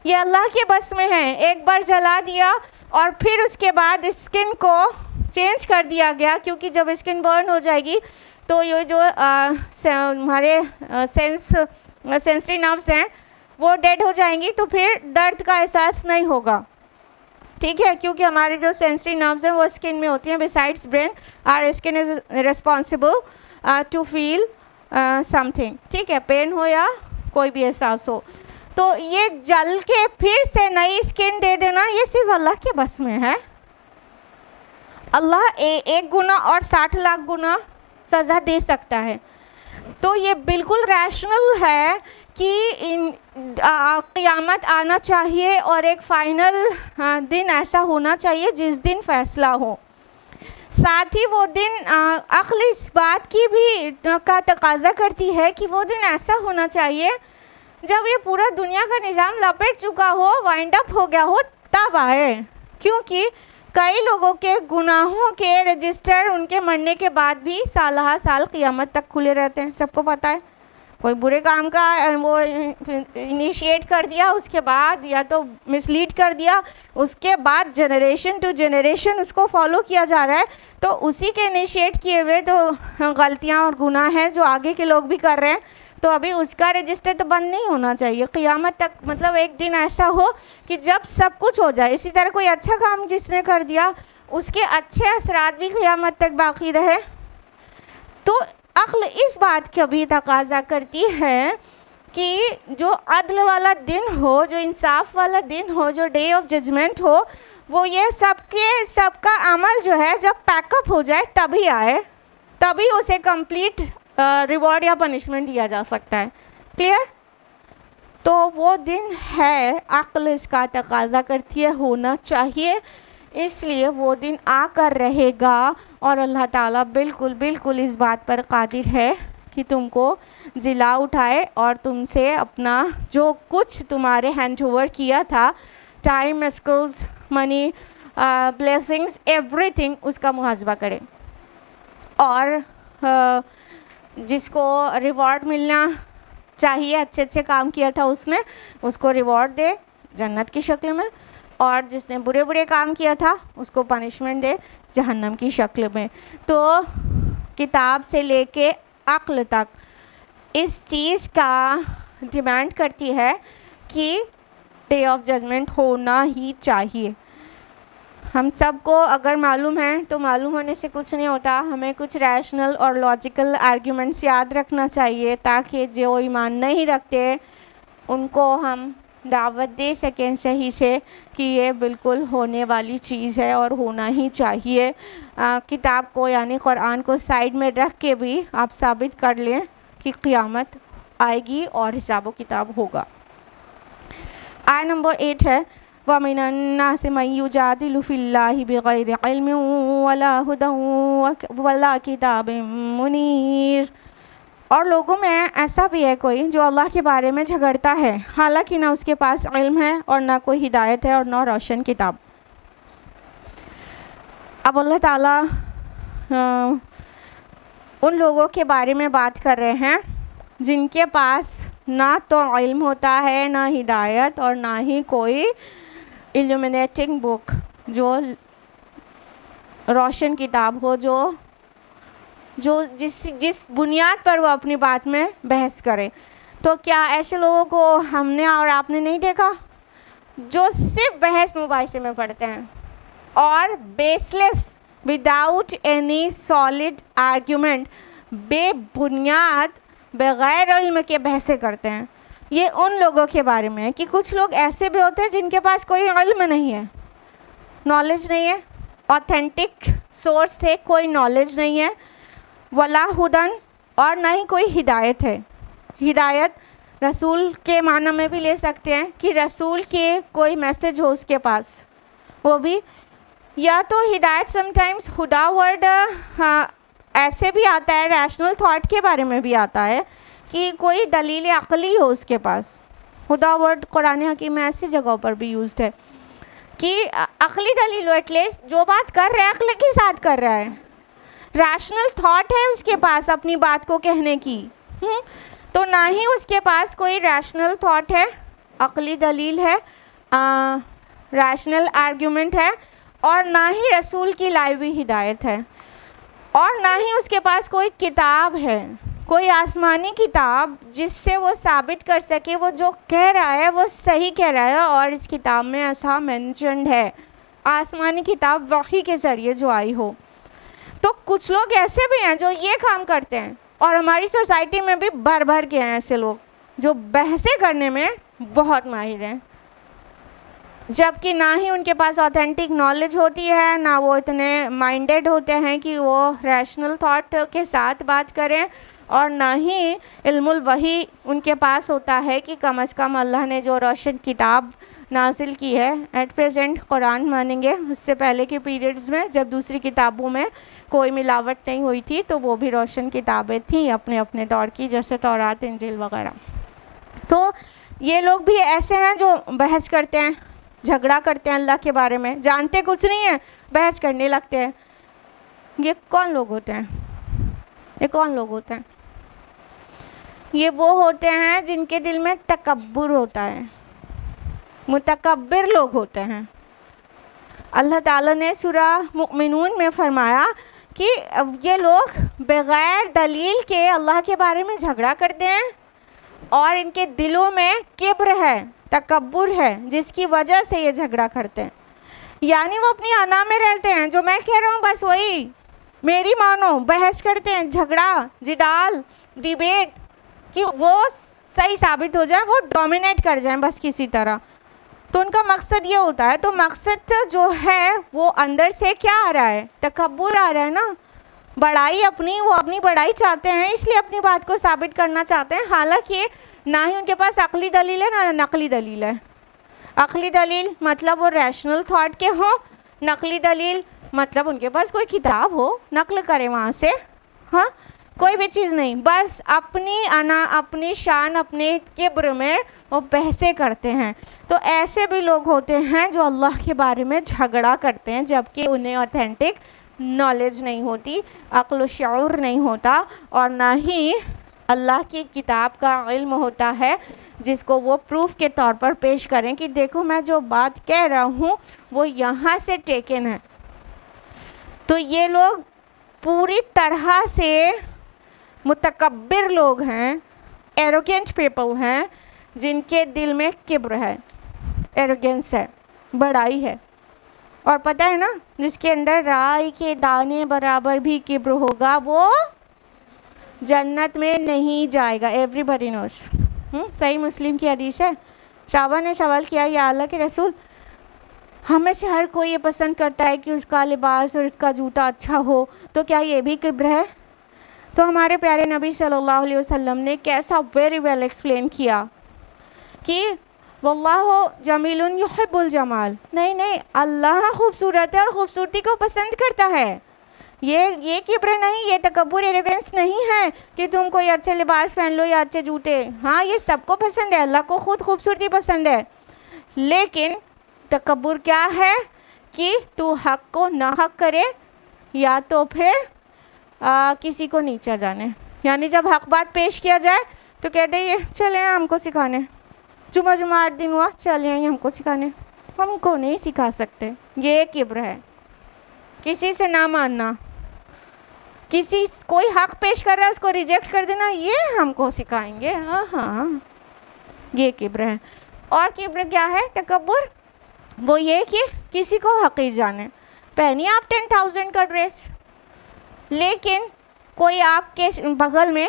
ये अल्लाह के बस में है। एक बार जला दिया और फिर उसके बाद स्किन को चेंज कर दिया गया, क्योंकि जब स्किन बर्न हो जाएगी तो ये जो हमारे सेंस सेंसरी नर्व्स हैं वो डेड हो जाएंगी तो फिर दर्द का एहसास नहीं होगा, ठीक है, क्योंकि हमारे जो सेंसरी नर्व्स हैं वो स्किन में होती हैं। Besides brain our skin is responsible to feel something, ठीक है, पेन हो या कोई भी एहसास हो। तो ये जल के फिर से नई स्किन दे देना ये सिर्फ अल्लाह के बस में है। अल्लाह एक गुना और 60 लाख गुना सज़ा दे सकता है। तो ये बिल्कुल रैशनल है कि क़यामत आना चाहिए और एक फ़ाइनल दिन ऐसा होना चाहिए जिस दिन फ़ैसला हो। साथ ही वो दिन अक्ल इस बात की भी का तकाजा करती है कि वो दिन ऐसा होना चाहिए जब ये पूरा दुनिया का निज़ाम लपेट चुका हो, वाइंड अप हो गया हो, तब आए। क्योंकि कई लोगों के गुनाहों के रजिस्टर उनके मरने के बाद भी साल क़यामत तक खुले रहते हैं, सबको पता है। कोई बुरे काम का वो इनिशिएट कर दिया, उसके बाद या तो मिसलीड कर दिया, उसके बाद जनरेशन टू जनरेशन उसको फॉलो किया जा रहा है, तो उसी के इनिशिएट किए हुए तो गलतियां और गुनाह हैं जो आगे के लोग भी कर रहे हैं, तो अभी उसका रजिस्टर तो बंद नहीं होना चाहिए क़यामत तक। मतलब एक दिन ऐसा हो कि जब सब कुछ हो जाए। इसी तरह कोई अच्छा काम जिसने कर दिया उसके अच्छे असरात भी क़यामत तक बाकी रहे। तो अक्ल इस बात की भी तकाजा करती है कि जो अदल वाला दिन हो, जो इंसाफ वाला दिन हो, जो डे ऑफ जजमेंट हो, वो ये सबका अमल जो है जब पैकअप हो जाए तभी आए, तभी उसे कंप्लीट रिवॉर्ड या पनिशमेंट दिया जा सकता है। क्लियर? तो वो दिन है, अक्ल इसका तकाजा करती है, होना चाहिए, इसलिए वो दिन आकर रहेगा। और अल्लाह ताला बिल्कुल बिल्कुल इस बात पर कादिर है कि तुमको जिला उठाए और तुमसे अपना जो कुछ तुम्हारे हैंड ओवर किया था, time, skills, money, blessings, everything, उसका मुहासबा करे। और जिसको रिवॉर्ड मिलना चाहिए, अच्छे अच्छे काम किया था उसने, उसको रिवॉर्ड दे जन्नत की शक्ल में, और जिसने बुरे बुरे काम किया था उसको पनिशमेंट दे जहन्नम की शक्ल में। तो किताब से लेके अक्ल तक इस चीज़ का डिमांड करती है कि डे ऑफ जजमेंट होना ही चाहिए। हम सबको अगर मालूम है तो मालूम होने से कुछ नहीं होता, हमें कुछ रैशनल और लॉजिकल आर्ग्यूमेंट्स याद रखना चाहिए ताकि जो ईमान नहीं रखते उनको हम दावत दे सकें सही से कि ये बिल्कुल होने वाली चीज़ है और होना ही चाहिए। किताब को यानी कुरान को साइड में रख के भी आप साबित कर लें कि क़यामत आएगी और हिसाब किताब होगा। आय नंबर 8 है वमिनन्नास मन युजादिलु फिल्लाहि बिगैरि इल्मिन वला हुदन वला किताबिन मुनीर। और लोगों में ऐसा भी है कोई जो अल्लाह के बारे में झगड़ता है, हालांकि ना उसके पास इल्म है और ना कोई हिदायत है और ना रोशन किताब। अब अल्लाह ताला उन लोगों के बारे में बात कर रहे हैं जिनके पास ना तो इल्म होता है, ना हिदायत और ना ही कोई इल्यूमिनेटिंग बुक, जो रोशन किताब हो, जो जिस बुनियाद पर वो अपनी बात में बहस करे। तो क्या ऐसे लोगों को हमने और आपने नहीं देखा जो सिर्फ बहस मुबाहिसे में पढ़ते हैं और baseless, without any solid argument, बेबुनियाद, बग़ैर इल्म के बहसें करते हैं। ये उन लोगों के बारे में है कि कुछ लोग ऐसे भी होते हैं जिनके पास कोई इल्म नहीं है, नॉलेज नहीं है, ऑथेंटिक सोर्स से कोई नॉलेज नहीं है, वला हुदन, और ना ही कोई हिदायत है। हिदायत रसूल के माना में भी ले सकते हैं कि रसूल के कोई मैसेज हो उसके पास, वो भी, या तो हिदायत समटाइम्स हुदा वर्ड ऐसे भी आता है, रैशनल थॉट के बारे में भी आता है कि कोई दलील अक़ली हो उसके पास। हुदा वर्ड कुरान हकीम में ऐसी जगहों पर भी यूज्ड है कि अक़ली दलील, एटलीस्ट जो बात कर रहा है अक़ल के साथ कर रहा है, रैशनल थॉट है उसके पास अपनी बात को कहने की। तो ना ही उसके पास कोई रैशनल थॉट है, अक़ली दलील है, रैशनल आर्ग्यूमेंट है, और ना ही रसूल की लाई हुई हिदायत है, और ना ही उसके पास कोई किताब है, कोई आसमानी किताब जिससे वो साबित कर सके वो जो कह रहा है वो सही कह रहा है, और इस किताब में ऐसा मेंशन्ड है, आसमानी किताब वही के ज़रिए जो आई हो। तो कुछ लोग ऐसे भी हैं जो ये काम करते हैं, और हमारी सोसाइटी में भी भर भर के हैं ऐसे लोग जो बहसें करने में बहुत माहिर हैं, जबकि ना ही उनके पास ऑथेंटिक नॉलेज होती है, ना वो इतने माइंडेड होते हैं कि वो रैशनल थॉट के साथ बात करें, और ना ही इल्मुल वही उनके पास होता है कि कम अज़ कम अल्लाह ने जो रोशन किताब नाजिल की है, एट प्रेजेंट कुरान मानेंगे, उससे पहले के पीरियड्स में जब दूसरी किताबों में कोई मिलावट नहीं हुई थी तो वो भी रोशन किताबें थीं अपने अपने दौर की, जैसे तौरात, इंजील वगैरह। तो ये लोग भी ऐसे हैं जो बहस करते हैं, झगड़ा करते हैं अल्लाह के बारे में, जानते कुछ नहीं है, बहस करने लगते हैं। ये कौन लोग होते हैं? ये कौन लोग होते हैं? ये वो होते हैं जिनके दिल में तकब्बुर होता है, मुतकब्बिर लोग होते हैं। अल्लाह ताला ने सूरा मुमिनून में फरमाया कि ये लोग बग़ैर दलील के अल्लाह के बारे में झगड़ा करते हैं, और इनके दिलों में किब्र है, तकब्बुर है, जिसकी वजह से ये झगड़ा करते हैं। यानी वो अपनी अना में रहते हैं, जो मैं कह रहा हूँ बस वही मेरी मानो, बहस करते हैं, झगड़ा, जिदाल, डिबेट, कि वो सही साबित हो जाए, वो डोमिनेट कर जाए बस किसी तरह। तो उनका मकसद ये होता है। तो मकसद जो है वो अंदर से क्या आ रहा है? तकब्बुर आ रहा है ना, बड़ाई अपनी, वो अपनी बड़ाई चाहते हैं, इसलिए अपनी बात को साबित करना चाहते हैं। हालांकि ना ही उनके पास अक्ली दलील है ना नकली दलील है। अक्ली दलील मतलब वो रैशनल थॉट के हों, नकली दलील मतलब उनके पास कोई किताब हो, नकल करें वहाँ से, हाँ, कोई भी चीज़ नहीं, बस अपनी अना, अपनी शान, अपने किब्र में वो बहसें करते हैं। तो ऐसे भी लोग होते हैं जो अल्लाह के बारे में झगड़ा करते हैं, जबकि उन्हें ऑथेंटिक नॉलेज नहीं होती, अक्ल शऊर नहीं होता, और ना ही अल्लाह की किताब का इल्म होता है जिसको वो प्रूफ के तौर पर पेश करें कि देखो मैं जो बात कह रहा हूँ वो यहाँ से टेकन है। तो ये लोग पूरी तरह से मुतकब्बिर लोग हैं, एरोगेंट पीपल हैं, जिनके दिल में किब्र है, एरोगेंस है, बड़ाई है। और पता है ना, जिसके अंदर राई के दाने बराबर भी किब्र होगा वो जन्नत में नहीं जाएगा। Everybody knows. सही मुस्लिम की हदीस है। साहबा ने सवाल किया, या अल्लाह के रसूल, हमें से हर कोई ये पसंद करता है कि उसका लिबास और उसका जूता अच्छा हो, तो क्या ये भी किब्र है? तो हमारे प्यारे नबी सल्लल्लाहु अलैहि वसल्लम ने कैसा वेरी वेल एक्सप्लेन किया कि वल्लाहु जमीलुन युहिब्बुल जमाल। नहीं नहीं, अल्लाह खूबसूरत है और ख़ूबसूरती को पसंद करता है। ये किब्र नहीं, ये तकब्बुर, एरोगेंस नहीं है कि तुम कोई अच्छे लिबास पहन लो या अच्छे जूते। हाँ, ये सबको पसंद है, अल्लाह को खुद खूबसूरती पसंद है। लेकिन तकब्बुर क्या है कि तू हक को ना हक करे, या तो फिर किसी को नीचा जाने। यानी जब हक बात पेश किया जाए तो कहते ये चले हमको सिखाने, जुमा 8 दिन हुआ, चले आइए हमको सिखाने, हमको नहीं सिखा सकते। ये किब्र है, किसी से ना मानना, किसी कोई हक पेश कर रहा है उसको रिजेक्ट कर देना, ये हमको सिखाएंगे, हाँ हाँ, ये किब्र है। और किब्र क्या है? तकब्बुर वो ये कि किसी को हकीर जाने। पहनिए आप 10,000 का ड्रेस, लेकिन कोई आपके बगल में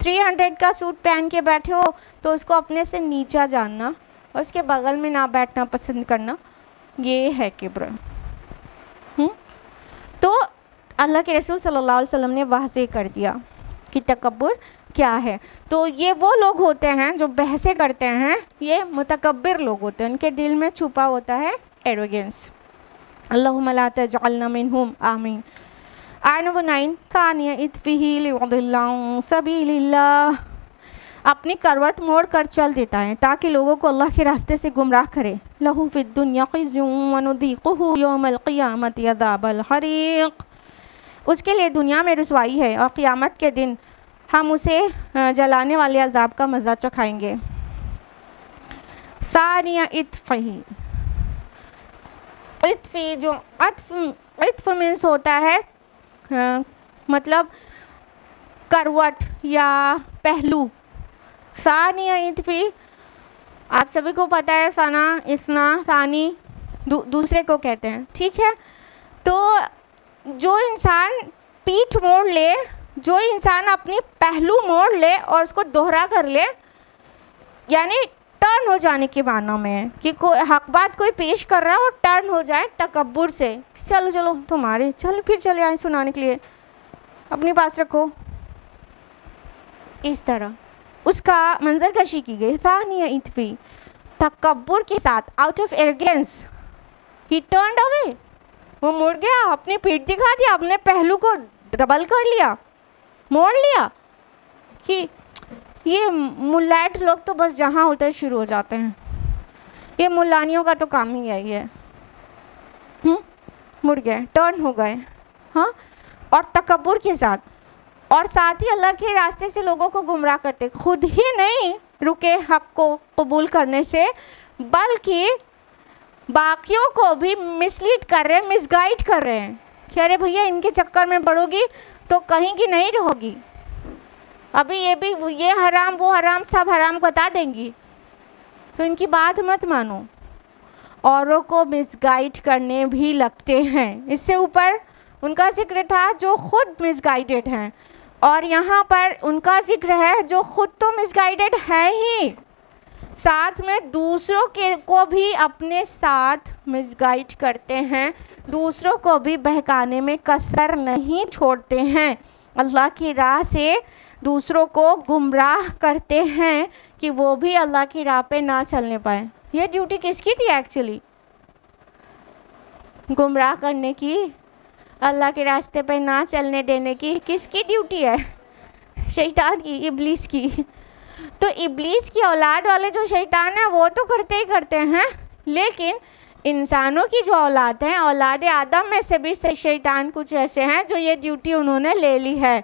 300 का सूट पहन के बैठे हो तो उसको अपने से नीचा जानना और उसके बगल में ना बैठना पसंद करना, ये है किब्र। तो अल्लाह के रसूल सल्लल्लाहु अलैहि वसल्लम ने वाज़ेह कर दिया कि तकब्बुर क्या है। तो ये वो लोग होते हैं जो बहसें करते हैं, ये मुतकब्बिर लोग होते हैं, उनके दिल में छुपा होता है एरोगेंस। अल्लाहुम्मा ला तजअलना मिनहुम, आमीन। आयत नंबर 9, तानिया इत्फिही लियुदिल्लाहु सबीलिल्लाह, अपनी करवट मोड़ कर चल देता है ताकि लोगों को अल्लाह के रास्ते से गुमराह करे। लहू फिद दुनिया ख़िज़्युन व नुज़ीक़ुहु यौमल क़ियामति अज़ाबल हरीक़, उसके लिए दुनिया में रुसवाई है और क़ियामत के दिन हम उसे जलाने वाले अजाब का मज़ा चखाएंगे। सानिया इत्फ़ी, इत्फ़ी जो इत्फ़ मीन्स होता है मतलब करवट या पहलू। सानिया इत्फी, आप सभी को पता है सना, इसना, सानी दूसरे को कहते हैं, ठीक है। तो जो इंसान पीठ मोड़ ले, जो इंसान अपनी पहलू मोड़ ले और उसको दोहरा कर ले, यानी टर्न हो जाने के मानों में है कि कोई हक बात कोई पेश कर रहा है और टर्न हो जाए तकब्बुर से, चलो चलो तुम्हारे, चल फिर चले आए सुनाने के लिए, अपनी पास रखो, इस तरह उसका मंजर कशी की गई। सानिया इत्फी, तकब्बुर के साथ, out of arrogance he turned away, वो मुड़ गया, अपनी पीठ दिखा दिया, अपने पहलू को डबल कर लिया, मोड़ लिया। कि ये मुल्लाट लोग तो बस जहाँ होते हैं शुरू हो जाते हैं, ये मुल्लानियों का तो काम ही यही है। मुड़ गए, टर्न हो गए, हाँ, और तकब्बुर के साथ, और साथ ही अल्लाह के रास्ते से लोगों को गुमराह करते, खुद ही नहीं रुके हक को कबूल करने से, बल्कि बाकियों को भी मिसलीड कर रहे हैं, मिसगाइड कर रहे हैं कि अरे भैया इनके चक्कर में पड़ोगी तो कहीं की नहीं रहोगी, अभी ये भी ये हराम वो हराम सब हराम बता देंगी, तो इनकी बात मत मानो। औरों को मिसगाइड करने भी लगते हैं। इससे ऊपर उनका जिक्र था जो खुद मिसगाइडेड हैं, और यहाँ पर उनका जिक्र है जो खुद तो मिसगाइडेड है ही, साथ में दूसरों के को भी अपने साथ मिसगाइड करते हैं, दूसरों को भी बहकाने में कसर नहीं छोड़ते हैं, अल्लाह की राह से दूसरों को गुमराह करते हैं कि वो भी अल्लाह की राह पे ना चलने पाए। ये ड्यूटी किसकी थी एक्चुअली? गुमराह करने की, अल्लाह के रास्ते पे ना चलने देने की किसकी ड्यूटी है? शैतान की, इब्लीस की। तो इब्लीस की औलाद वाले जो शैतान है वो तो करते ही करते हैं, लेकिन इंसानों की जो औलाद हैं, औलाद आदम में से भी शैतान कुछ ऐसे हैं जो ये ड्यूटी उन्होंने ले ली है,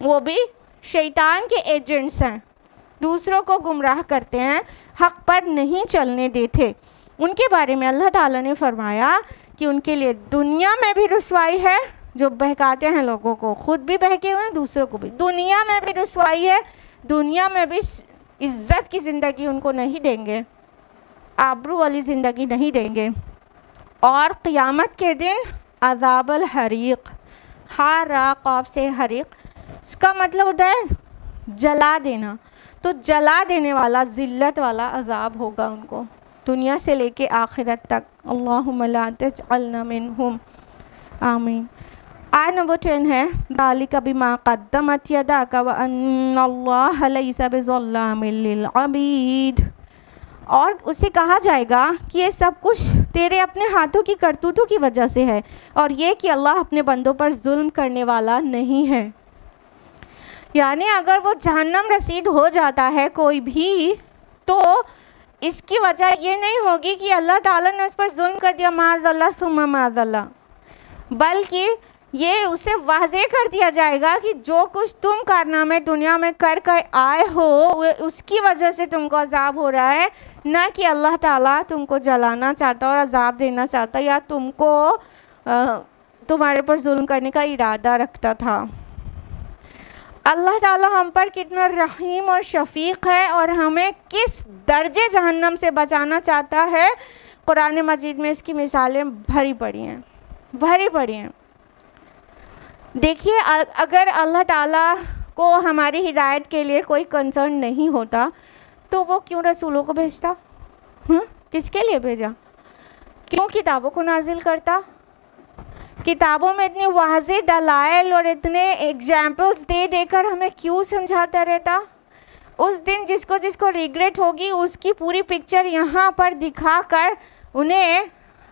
वो भी शैतान के एजेंट्स हैं, दूसरों को गुमराह करते हैं, हक पर नहीं चलने देते। उनके बारे में अल्लाह ताला ने फरमाया कि उनके लिए दुनिया में भी रुसवाई है, जो बहकाते हैं लोगों को, खुद भी बहके हुए हैं, दूसरों को भी, दुनिया में भी रुसवाई है, दुनिया में भी इज्जत की ज़िंदगी उनको नहीं देंगे, आबरू वाली ज़िंदगी नहीं देंगे, और क़यामत के दिन अज़ाबल हरीक़, हारा क़ाफ से हरीक़, इसका मतलब होता है जला देना, तो जला देने वाला ज़िल्लत वाला अज़ाब होगा उनको दुनिया से लेके आखिरत तक। अल्लाहुम्मा ला तजअलना मिनहुम, आमीन। आयत नंबर 10 है, ज़ालिका बिमा क़द्दमत यदाका व अन्नल्लाह लैसा बिज़ल्लामिल लिल अबीद, और उसे कहा जाएगा कि ये सब कुछ तेरे अपने हाथों की करतूतों की वजह से है, और ये कि अल्लाह अपने बंदों पर जुल्म करने वाला नहीं है। यानी अगर वो जहन्नम रसीद हो जाता है कोई भी, तो इसकी वजह ये नहीं होगी कि अल्लाह ताला ने उस पर जुल्म कर दिया, माज़अल्लाह सुम्मा माज़अल्लाह, बल्कि ये उसे वाज़े कर दिया जाएगा कि जो कुछ तुम कारनामे दुनिया में कर कर आए हो उसकी वजह से तुमको अजाब हो रहा है, ना कि अल्लाह ताला तुमको जलाना चाहता और अजाब देना चाहता, या तुमको तुम्हारे पर जुल्म करने का इरादा रखता था। अल्लाह ताला हम पर कितना रहीम और शफीक है, और हमें किस दर्जे जहन्नम से बचाना चाहता है, कुरान मजीद में इसकी मिसालें भरी पड़ी हैं, भरी पड़ी हैं। देखिए, अगर अल्लाह ताला को हमारी हिदायत के लिए कोई कंसर्न नहीं होता तो वो क्यों रसूलों को भेजता? किसके लिए भेजा? क्यों किताबों को नाजिल करता? किताबों में इतनी वाज़े दलाइल और इतने एग्जाम्पल्स दे देकर हमें क्यों समझाता रहता? उस दिन जिसको जिसको रिग्रेट होगी उसकी पूरी पिक्चर यहाँ पर दिखाकर उन्हें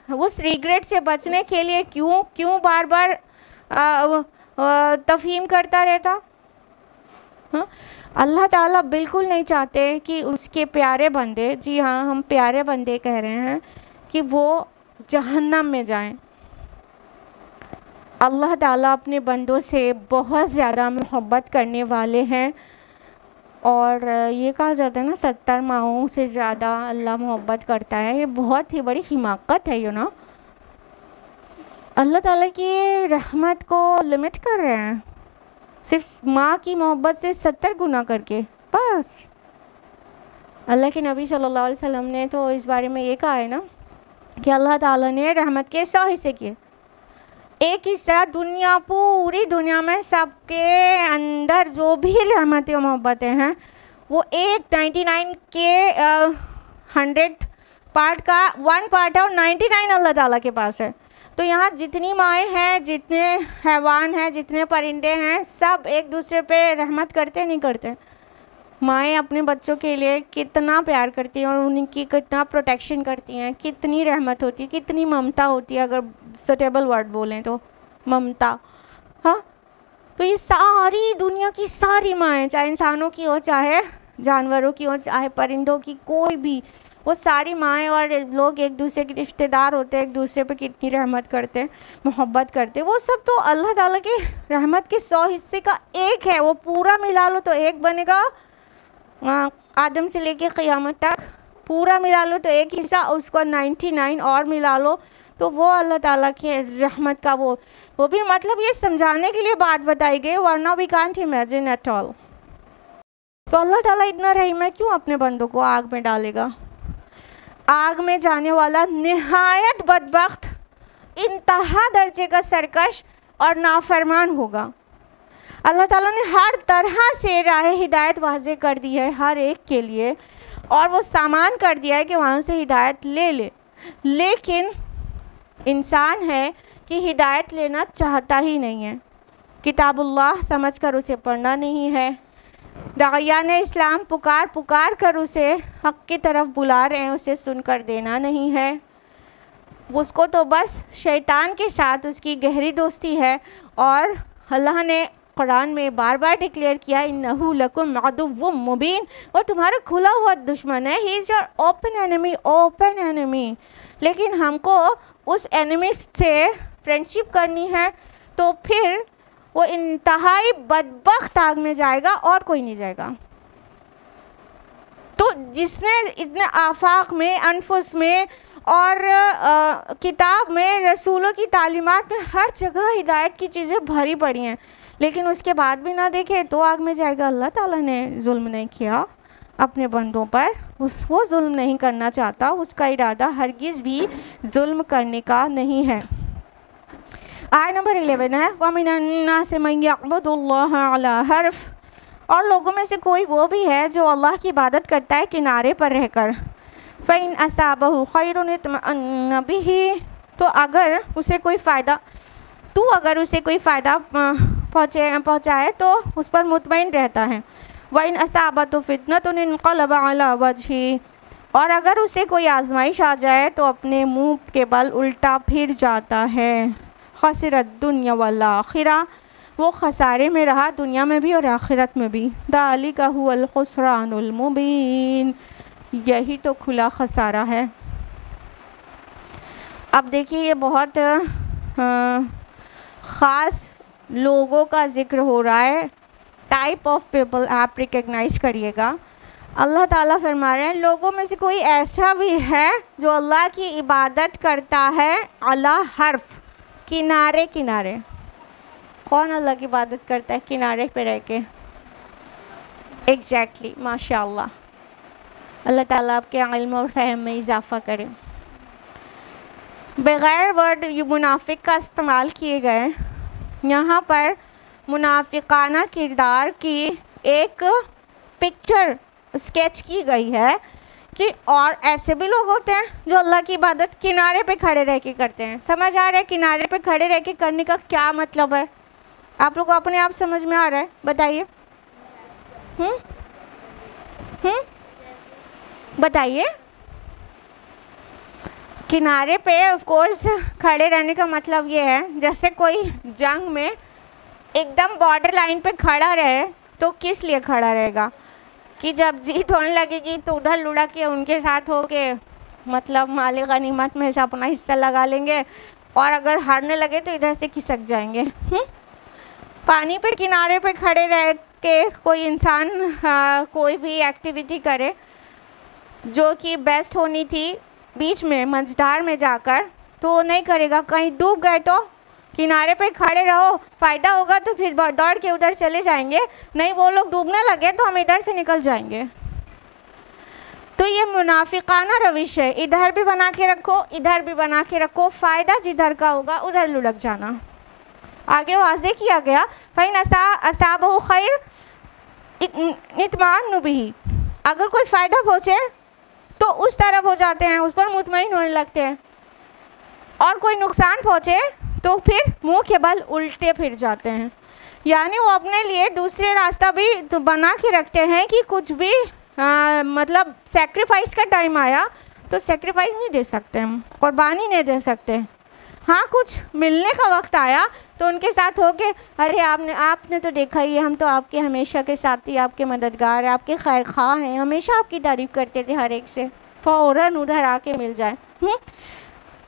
उस रिग्रेट से बचने के लिए क्यों बार बार तफहीम करता रहता? अल्लाह ताला बिल्कुल नहीं चाहते कि उसके प्यारे बंदे, जी हाँ हम प्यारे बंदे कह रहे हैं, कि वो जहन्नम में जाएं। अल्लाह ताला अपने बंदों से बहुत ज़्यादा मोहब्बत करने वाले हैं, और ये कहा जाता है ना 70 माओं से ज़्यादा अल्लाह मोहब्बत करता है। ये बहुत ही बड़ी हिमाकत है, यू नो। अल्लाह ताला की रहमत को लिमिट कर रहे हैं, सिर्फ माँ की मोहब्बत से 70 गुना करके बस। अल्लाह के नबी सल्लल्लाहु अलैहि वसल्लम ने तो इस बारे में ये कहा है ना कि अल्लाह ताला ने रहमत के 100 हिस्से किए। एक हिस्सा दुनिया, पूरी दुनिया में सबके अंदर जो भी रहमतें और मोहब्बतें हैं वो 99 के 100 पार्ट का 1 पार्ट है और 99 अल्लाह ताला के पास है। तो यहाँ जितनी माएँ हैं, जितने हैवान हैं, जितने परिंदे हैं, सब एक दूसरे पे रहमत करते नहीं करते? माएँ अपने बच्चों के लिए कितना प्यार करती हैं और उनकी कितना प्रोटेक्शन करती हैं, कितनी रहमत होती है, कितनी ममता होती है, अगर सुटेबल वर्ड बोलें तो ममता। हाँ, तो ये सारी दुनिया की सारी माएँ, चाहे इंसानों की हो, चाहे जानवरों की हो, चाहे परिंदों की, कोई भी, वो सारी माएँ और लोग एक दूसरे के रिश्तेदार होते हैं, एक दूसरे पे कितनी रहमत करते हैं, मोहब्बत करते हैं। वो सब तो अल्लाह ताला के रहमत के 100 हिस्से का एक है। वो पूरा मिला लो तो एक बनेगा, आदम से लेके क़यामत तक पूरा मिला लो तो एक हिस्सा, उसको 99 और मिला लो तो वो अल्लाह ताला के रहमत का वो भी मतलब ये समझाने के लिए बात बताई गई, वरना we can't imagine at all. तो अल्लाह ताला इतना रहीम है, क्यों अपने बंदों को आग में डालेगा? आग में जाने वाला निहायत बदबख्त, इंतहा दर्जे का सरकश और नाफरमान होगा। अल्लाह ताला ने हर तरह से राह हिदायत वाज़े कर दी है हर एक के लिए, और वो सामान कर दिया है कि वहाँ से हिदायत ले ले। लेकिन इंसान है कि हिदायत लेना चाहता ही नहीं है, किताबुल्लाह समझकर उसे पढ़ना नहीं है, दायान इस्लाम पुकार पुकार कर उसे हक़ की तरफ बुला रहे हैं, उसे सुनकर देना नहीं है। उसको तो बस शैतान के साथ उसकी गहरी दोस्ती है, और अल्लाह ने कुरान में बार बार डिक्लेयर किया इन्नहु लकुम अदुव्वुम मुबीन, और तुम्हारा खुला हुआ दुश्मन है। He is your open enemy, open enemy. लेकिन हमको उस एनिमी से फ्रेंडशिप करनी है तो फिर वो इंतहाई बदबख्त आग में जाएगा और कोई नहीं जाएगा। तो जिसने इतने आफाक में, अनफुस में और किताब में, रसूलों की तालीमात में हर जगह हिदायत की चीज़ें भरी पड़ी हैं, लेकिन उसके बाद भी ना देखे तो आग में जाएगा। अल्लाह ताला ने जुल्म नहीं किया अपने बंदों पर, वो जुल्म नहीं करना चाहता, उसका इरादा हरगिज़ भी जुल्म करने का नहीं है। आयत नंबर 11 है वमिनन्नासि मन यअबुदुल्लाह अला हर्फ, और लोगों में से कोई वो भी है जो अल्लाह की इबादत करता है किनारे पर रहकर। फ़इन असाबहु खैरुन इत्मअन्न बिही, तो अगर उसे कोई फ़ायदा पहुँचाए तो उस पर मुतमईन रहता है। वइन असाबतु फितनतुन इनक़लबा अला वजही, और अगर उसे कोई आजमाइश आ जाए तो अपने मुंह के बल उल्टा फिर जाता है। खसिरत दुनिया वल आखिरा, वो खसारे में रहा दुनिया में भी और आखिरत में भी। ज़ालिका हुवल खुसरानुल मुबीन, यही तो खुला खसारा है। अब देखिए ये बहुत ख़ास लोगों का ज़िक्र हो रहा है, टाइप ऑफ पीपल आप रिकग्नाइज करिएगा। अल्लाह ताला फरमा रहे हैं लोगों में से कोई ऐसा भी है जो अल्लाह की इबादत करता है अला हर्फ, किनारे किनारे। कौन अल्लाह की इबादत करता है किनारे पे रह के? एग्जैक्टली, माशाअल्लाह। अल्लाह ताला आपके इल्म और फ़हम में इजाफ़ा करे। बग़ैर वर्ड मुनाफिक का इस्तेमाल किए गए, यहाँ पर मुनाफिकाना किरदार की एक पिक्चर स्केच की गई है कि और ऐसे भी लोग होते हैं जो अल्लाह की इबादत किनारे पे खड़े रह के करते हैं। समझ आ रहा है किनारे पे खड़े रह के करने का क्या मतलब है? आप लोग को अपने आप समझ में आ रहा है? बताइए। बताइए। किनारे पे ऑफ कोर्स खड़े रहने का मतलब ये है जैसे कोई जंग में एकदम बॉर्डर लाइन पे खड़ा रहे तो किस लिए खड़ा रहेगा कि जब जीत होने लगेगी तो उधर लुढ़क के उनके साथ हो के मतलब माले गनीमत में से अपना हिस्सा लगा लेंगे, और अगर हारने लगे तो इधर से खिसक जाएंगे। पानी पे किनारे पे खड़े रह के कोई इंसान कोई भी एक्टिविटी करे जो कि बेस्ट होनी थी बीच में मझधार में जाकर, तो वो नहीं करेगा। कहीं डूब गए तो किनारे पे खड़े रहो, फ़ायदा होगा तो फिर दौड़ के उधर चले जाएंगे, नहीं वो लोग डूबने लगे तो हम इधर से निकल जाएंगे। तो ये मुनाफिकाना रविश है, इधर भी बना के रखो, इधर भी बना के रखो, फ़ायदा जिधर का होगा उधर लुढ़क जाना। आगे वाज़े किया गया, फ़ैन असाबहु खैर इत्माअन्नु बिही, अगर कोई फ़ायदा पहुँचे तो उस तरफ हो जाते हैं, उस पर मुतमईन होने लगते हैं, और कोई नुकसान पहुँचे तो फिर मुंह के बल उल्टे फिर जाते हैं। यानी वो अपने लिए दूसरे रास्ता भी तो बना के रखते हैं कि कुछ भी मतलब सेक्रीफाइस का टाइम आया तो सेक्रीफाइस नहीं दे सकते, हम कुर्बानी नहीं दे सकते। हाँ, कुछ मिलने का वक्त आया तो उनके साथ हो के, अरे आपने तो देखा ही है, हम तो आपके हमेशा के साथी, आपके मददगार, आपके खैर ख़्वाह हैं, हमेशा आपकी तारीफ़ करते थे हर एक से, फ़ौरन उधर आके मिल जाए।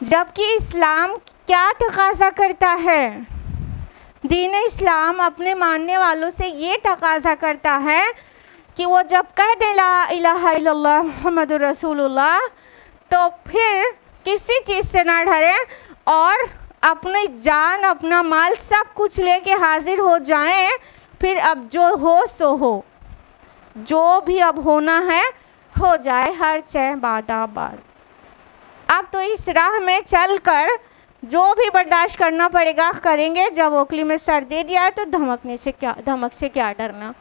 जबकि इस्लाम क्या तकाज़ा करता है, दीन इस्लाम अपने मानने वालों से ये तकाज़ा करता है कि वो जब कह दे ला इलाहा इल्लल्लाह मुहम्मदुर रसूलुल्लाह तो फिर किसी चीज़ से ना डरे और अपनी जान अपना माल सब कुछ लेके हाजिर हो जाएं। फिर अब जो हो सो हो, जो भी अब होना है हो जाए, हर चाहे बादा बाद। अब तो इस राह में चलकर जो भी बर्दाश्त करना पड़ेगा करेंगे। जब ओखली में सर दे दिया है तो धमक से क्या डरना।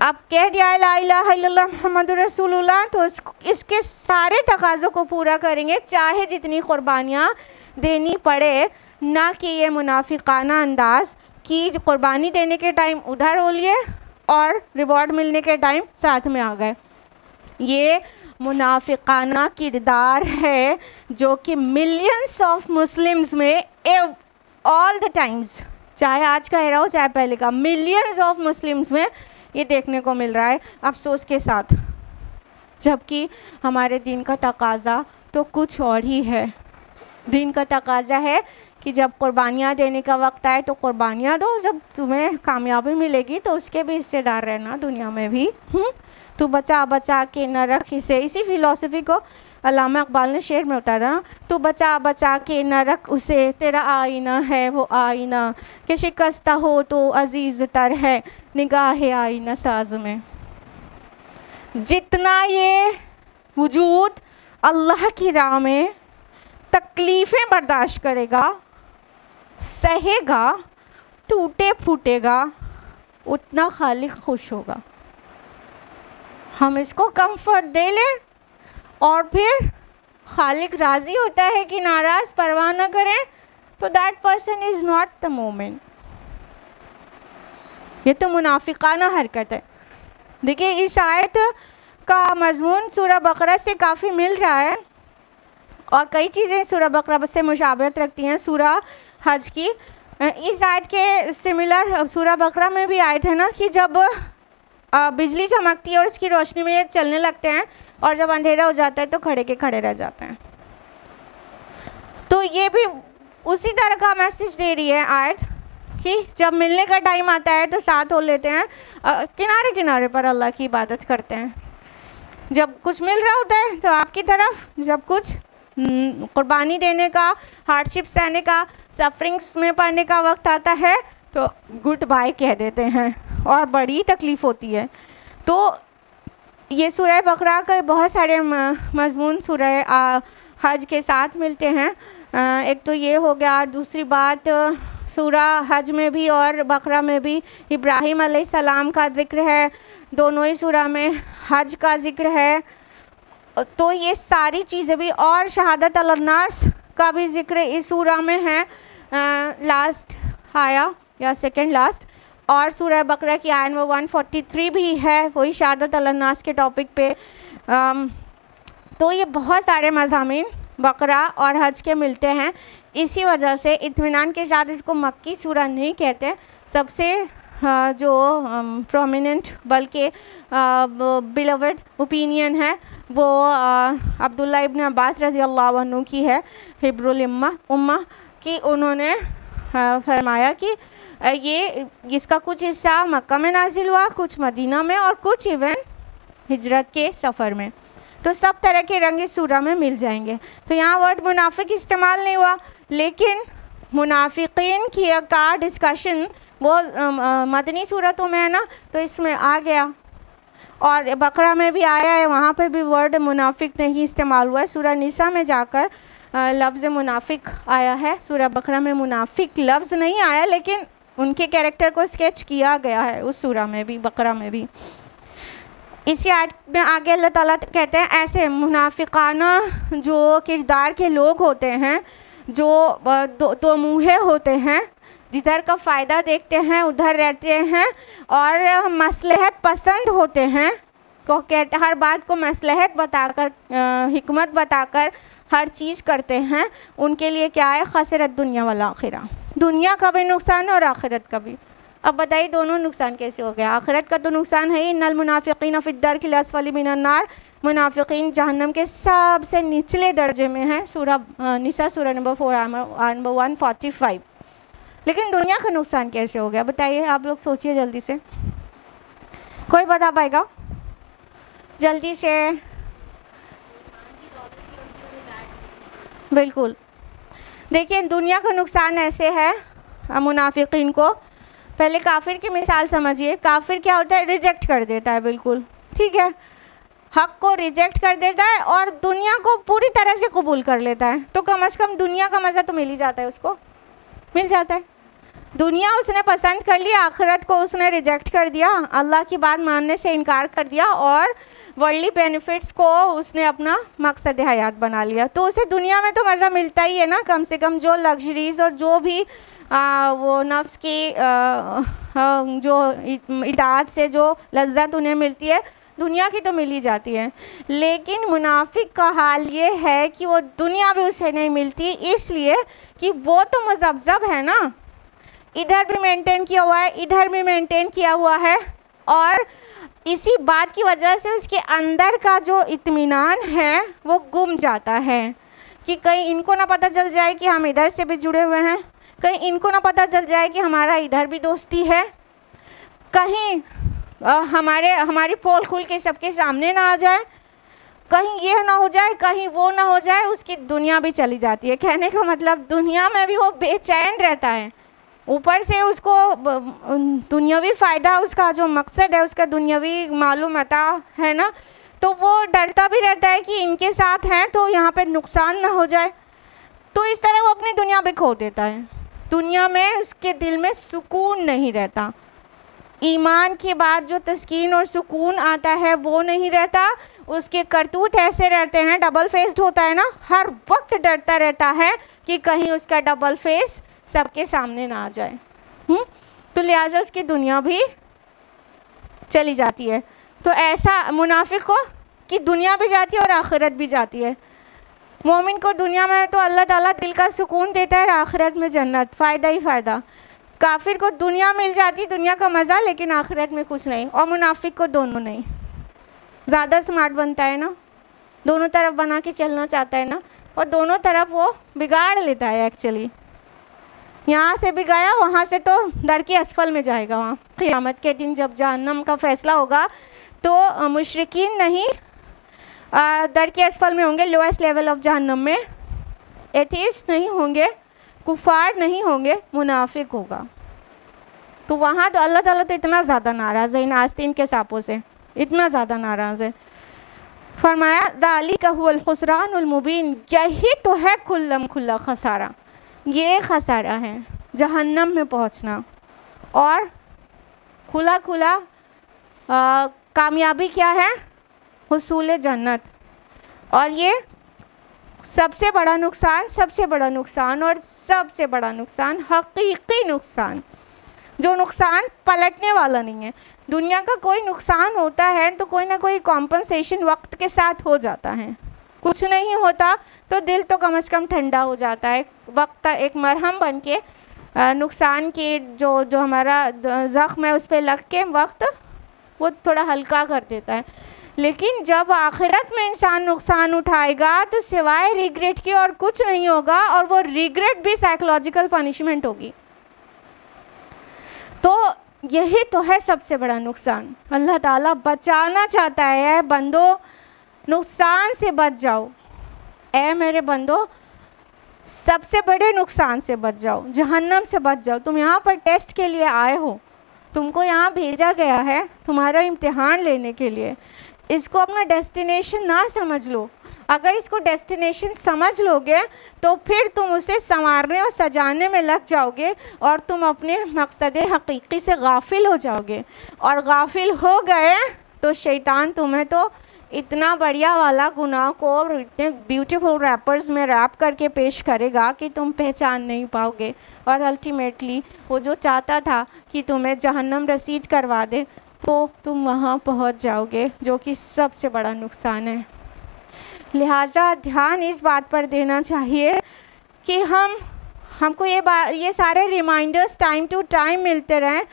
अब कह दिया ला इलाहा इल्लल्लाह मुहम्मदुर रसूलुल्लाह तो इसके सारे तकाज़ों को पूरा करेंगे, चाहे जितनी कुर्बानियाँ देनी पड़े। ना कि ये मुनाफिकाना अंदाज़ कि कुर्बानी देने के टाइम उधर हो लिए और रिवॉर्ड मिलने के टाइम साथ में आ गए। ये मुनाफिकाना किरदार है जो कि मिलियंस ऑफ मुस्लिम्स में ऑल द टाइम्स, चाहे आज का एरा हो चाहे पहले का, मिलियंस ऑफ मुस्लिम्स में ये देखने को मिल रहा है अफसोस के साथ। जबकि हमारे दीन का तकाज़ा तो कुछ और ही है। दीन का तकाज़ा है कि जब कुर्बानियाँ देने का वक्त आए तो कुर्बानियाँ दो, जब तुम्हें कामयाबी मिलेगी तो उसके भी हिस्सेदार रहना दुनिया में भी। तू बचा बचा के न रख इसे, इसी फ़िलॉसफी को अल्लामा इकबाल ने शेर में उतारा। तू बचा बचा के न रख उसे, तेरा आईना है वो आईना, कि शिकस्ता हो तो अजीज़ तर है निगाह आईना साज में। जितना ये वजूद अल्लाह की राह में तकलीफ़ें बर्दाश्त करेगा, सहेगा, टूटे फूटेगा, उतना खालिक खुश होगा। हम इसको कंफर्ट दे लें और फिर खालिक राज़ी होता है कि नाराज़, परवाह न करें, तो that person is not the moment. ये तो मुनाफिकाना हरकत है। देखिए, इस आयत का मज़मून सूरह बकरा से काफ़ी मिल रहा है और कई चीज़ें सूरह बकरा से मुशाबहत रखती हैं सूरह हज की। इस आयत के सिमिलर सूरह बकरा में भी आयत है ना कि जब बिजली चमकती है और उसकी रोशनी में ये चलने लगते हैं और जब अंधेरा हो जाता है तो खड़े के खड़े रह जाते हैं। तो ये भी उसी तरह का मैसेज दे रही है आयत कि जब मिलने का टाइम आता है तो साथ हो लेते हैं, किनारे किनारे पर अल्लाह की इबादत करते हैं। जब कुछ मिल रहा होता है तो आपकी तरफ, जब कुछ कुर्बानी देने का, हार्डशिप सहने का, सफरिंग्स में पड़ने का वक्त आता है तो गुड बाय कह देते हैं और बड़ी तकलीफ़ होती है। तो ये सूरह बकरा के बहुत सारे मज़मून सूरह हज के साथ मिलते हैं। एक तो ये हो गया। दूसरी बात, सूरह हज में भी और बकरा में भी इब्राहीम अलैहिस्सलाम का ज़िक्र है, दोनों ही सूरह में हज का ज़िक्र है। तो ये सारी चीज़ें भी, और शहादत अल-नास का भी ज़िक्र इस सूरह में है, लास्ट आया या सेकंड लास्ट। और सूरह बकरा की आयत में 143 भी है, वही शहादत अल-नास के टॉपिक पे। तो ये बहुत सारे मज़ामीन बकरा और हज के मिलते हैं। इसी वजह से इत्मीनान के साथ इसको मक्की सूरह नहीं कहते। सबसे जो प्रोमिनेंट बल्कि बिलवड ओपिनियन है वो अब्दुल्ला इब्न अब्बास रज़ी अल्लाह अन्हु की है, हिब्रुल उम्मा की। उन्होंने फरमाया कि ये इसका कुछ हिस्सा मक्का में नाजिल हुआ, कुछ मदीना में और कुछ इवन हिजरत के सफ़र में। तो सब तरह के रंग इस सूरह में मिल जाएंगे। तो यहाँ वर्ड मुनाफिक इस्तेमाल नहीं हुआ, लेकिन मुनाफिकीन की का डिस्कशन वो मदनी सूरतों में है ना, तो इसमें आ गया और बकरा में भी आया है, वहाँ पे भी वर्ड मुनाफिक नहीं इस्तेमाल हुआ है। सूरह निसा में जाकर लफ्ज़ मुनाफिक आया है, सूरह बकरा में मुनाफिक लफ्ज़ नहीं आया, लेकिन उनके कैरेक्टर को स्केच किया गया है उस सूरह में भी, बकरा में भी। इसी आयत में आगे अल्लाह ताला कहते हैं ऐसे मुनाफिकाना जो किरदार के लोग होते हैं, जो दो मुँहे होते हैं, जिधर का फ़ायदा देखते हैं उधर रहते हैं और मसलहत पसंद होते हैं, को कहते हर बात को मसलहत बताकर हिकमत बताकर हर चीज़ करते हैं। उनके लिए क्या है? खसरत दुनिया वाला आखिरा, दुनिया का भी नुकसान और आखिरत का भी। अब बताइए दोनों नुकसान कैसे हो गया? आखिरत का तो नुकसान है ही, इन्नल मुनाफिकीन फी दर्किल अस्फली मिनन नार, मुनाफिकीन जहन्नम के सबसे निचले दर्जे में है। सूरह निसा सूरह नंबर 4 नंबर 145। लेकिन दुनिया का नुकसान कैसे हो गया बताइए? आप लोग सोचिए जल्दी से, कोई बता पाएगा जल्दी से? बिल्कुल, देखिए दुनिया का नुकसान ऐसे है मुनाफिकीन को। पहले काफिर की मिसाल समझिए। काफिर क्या होता है? रिजेक्ट कर देता है, बिल्कुल ठीक है, हक को रिजेक्ट कर देता है और दुनिया को पूरी तरह से कबूल कर लेता है। तो कम से कम दुनिया का मज़ा तो मिल ही जाता है, उसको मिल जाता है। दुनिया उसने पसंद कर लिया, आखिरत को उसने रिजेक्ट कर दिया, अल्लाह की बात मानने से इनकार कर दिया और वर्ल्डली बेनिफिट्स को उसने अपना मकसद हयात बना लिया। तो उसे दुनिया में तो मज़ा मिलता ही है ना, कम से कम जो लग्जरीज़ और जो भी वो नफ्स की जो इताअत से जो लज्जत उन्हें मिलती है, दुनिया की तो मिल ही जाती है। लेकिन मुनाफिक का हाल ये है कि वो दुनिया भी उसे नहीं मिलती, इसलिए कि वो तो मुज़ब्ज़ब है ना, इधर भी मेंटेन किया हुआ है, इधर भी मेंटेन किया हुआ है, और इसी बात की वजह से उसके अंदर का जो इत्मीनान है वो गुम जाता है कि कहीं इनको ना पता चल जाए कि हम इधर से भी जुड़े हुए हैं, कहीं इनको ना पता चल जाए कि हमारा इधर भी दोस्ती है, कहीं हमारी पोल खुल के सबके सामने ना आ जाए, कहीं ये ना हो जाए, कहीं वो ना हो जाए, उसकी दुनिया भी चली जाती है। कहने का मतलब दुनिया में भी वो बेचैन रहता है, ऊपर से उसको दुनियावी फ़ायदा, उसका जो मकसद है, उसका दुनियावी मालूम अता है ना, तो वो डरता भी रहता है कि इनके साथ हैं तो यहाँ पे नुकसान ना हो जाए। तो इस तरह वो अपनी दुनिया भी खो देता है। दुनिया में उसके दिल में सुकून नहीं रहता, ईमान के बाद जो तस्कीन और सुकून आता है वो नहीं रहता। उसके करतूत ऐसे रहते हैं, डबल फेस्ड होता है ना, हर वक्त डरता रहता है कि कहीं उसका डबल फेस सबके सामने ना आ जाए। तो लिहाजा उसकी दुनिया भी चली जाती है। तो ऐसा मुनाफिक को कि दुनिया भी जाती है और आखिरत भी जाती है। मोमिन को दुनिया में तो अल्लाह ताला दिल का सुकून देता है, आखिरत में जन्नत, फ़ायदा ही फ़ायदा। काफिर को दुनिया मिल जाती, दुनिया का मज़ा, लेकिन आखिरत में कुछ नहीं। और मुनाफिक को दोनों नहीं। ज़्यादा स्मार्ट बनता है ना, दोनों तरफ बना के चलना चाहता है ना, और दोनों तरफ वो बिगाड़ लेता है एक्चुअली। यहाँ से भी गया, वहाँ से तो दर के असफल में जाएगा। वहाँ क़यामत के दिन जब जहन्नम का फ़ैसला होगा तो मुशरिकीन नहीं दर के असफल में होंगे, लोएस्ट लेवल ऑफ जहन्नम में। एथीस्ट नहीं होंगे, कुफार नहीं होंगे, मुनाफिक होगा। तो वहाँ तो अल्लाह ताला तो इतना ज़्यादा नाराज़ है इन आस्तीन के सांपों से, इतना ज़्यादा नाराज़ है। फरमाया ज़ालिका हुवल खुसरानुल मुबीन, यही तो है खुल्लम खुल्ला खसारा, ये खसारा है जहन्नम में पहुँचना। और खुला खुला कामयाबी क्या है? हुसूल जन्नत। और ये सबसे बड़ा नुकसान, सबसे बड़ा नुकसान और सबसे बड़ा नुकसान, हकीकी नुकसान, जो नुकसान पलटने वाला नहीं है। दुनिया का कोई नुकसान होता है तो कोई ना कोई कॉम्पनसेशन वक्त के साथ हो जाता है। कुछ नहीं होता तो दिल तो कम से कम ठंडा हो जाता है, वक्त एक मरहम बन के नुकसान के जो हमारा ज़ख्म है उस पर लग के वक्त वो थोड़ा हल्का कर देता है। लेकिन जब आखिरत में इंसान नुकसान उठाएगा तो सिवाय रिग्रेट के और कुछ नहीं होगा, और वो रिग्रेट भी साइकोलॉजिकल पनिशमेंट होगी। तो यही तो है सबसे बड़ा नुकसान। अल्लाह ताला बचाना चाहता है, बंदो नुकसान से बच जाओ। ऐ मेरे बंदो, सबसे बड़े नुकसान से बच जाओ, जहन्नम से बच जाओ। तुम यहाँ पर टेस्ट के लिए आए हो, तुमको यहाँ भेजा गया है तुम्हारा इम्तिहान लेने के लिए। इसको अपना डेस्टिनेशन ना समझ लो। अगर इसको डेस्टिनेशन समझ लोगे तो फिर तुम उसे संवारने और सजाने में लग जाओगे और तुम अपने मकसद हकीकी से गाफिल हो जाओगे। और गाफिल हो गए तो शैतान तुम्हें तो इतना बढ़िया वाला गुनाह को इतने ब्यूटीफुल रैपर्स में रैप करके पेश करेगा कि तुम पहचान नहीं पाओगे। और अल्टीमेटली वो जो चाहता था कि तुम्हें जहन्नम रसीद करवा दे, तो तुम वहाँ पहुँच जाओगे, जो कि सबसे बड़ा नुकसान है। लिहाजा ध्यान इस बात पर देना चाहिए कि हमको ये सारे रिमाइंडर्स टाइम टू टाइम मिलते रहें,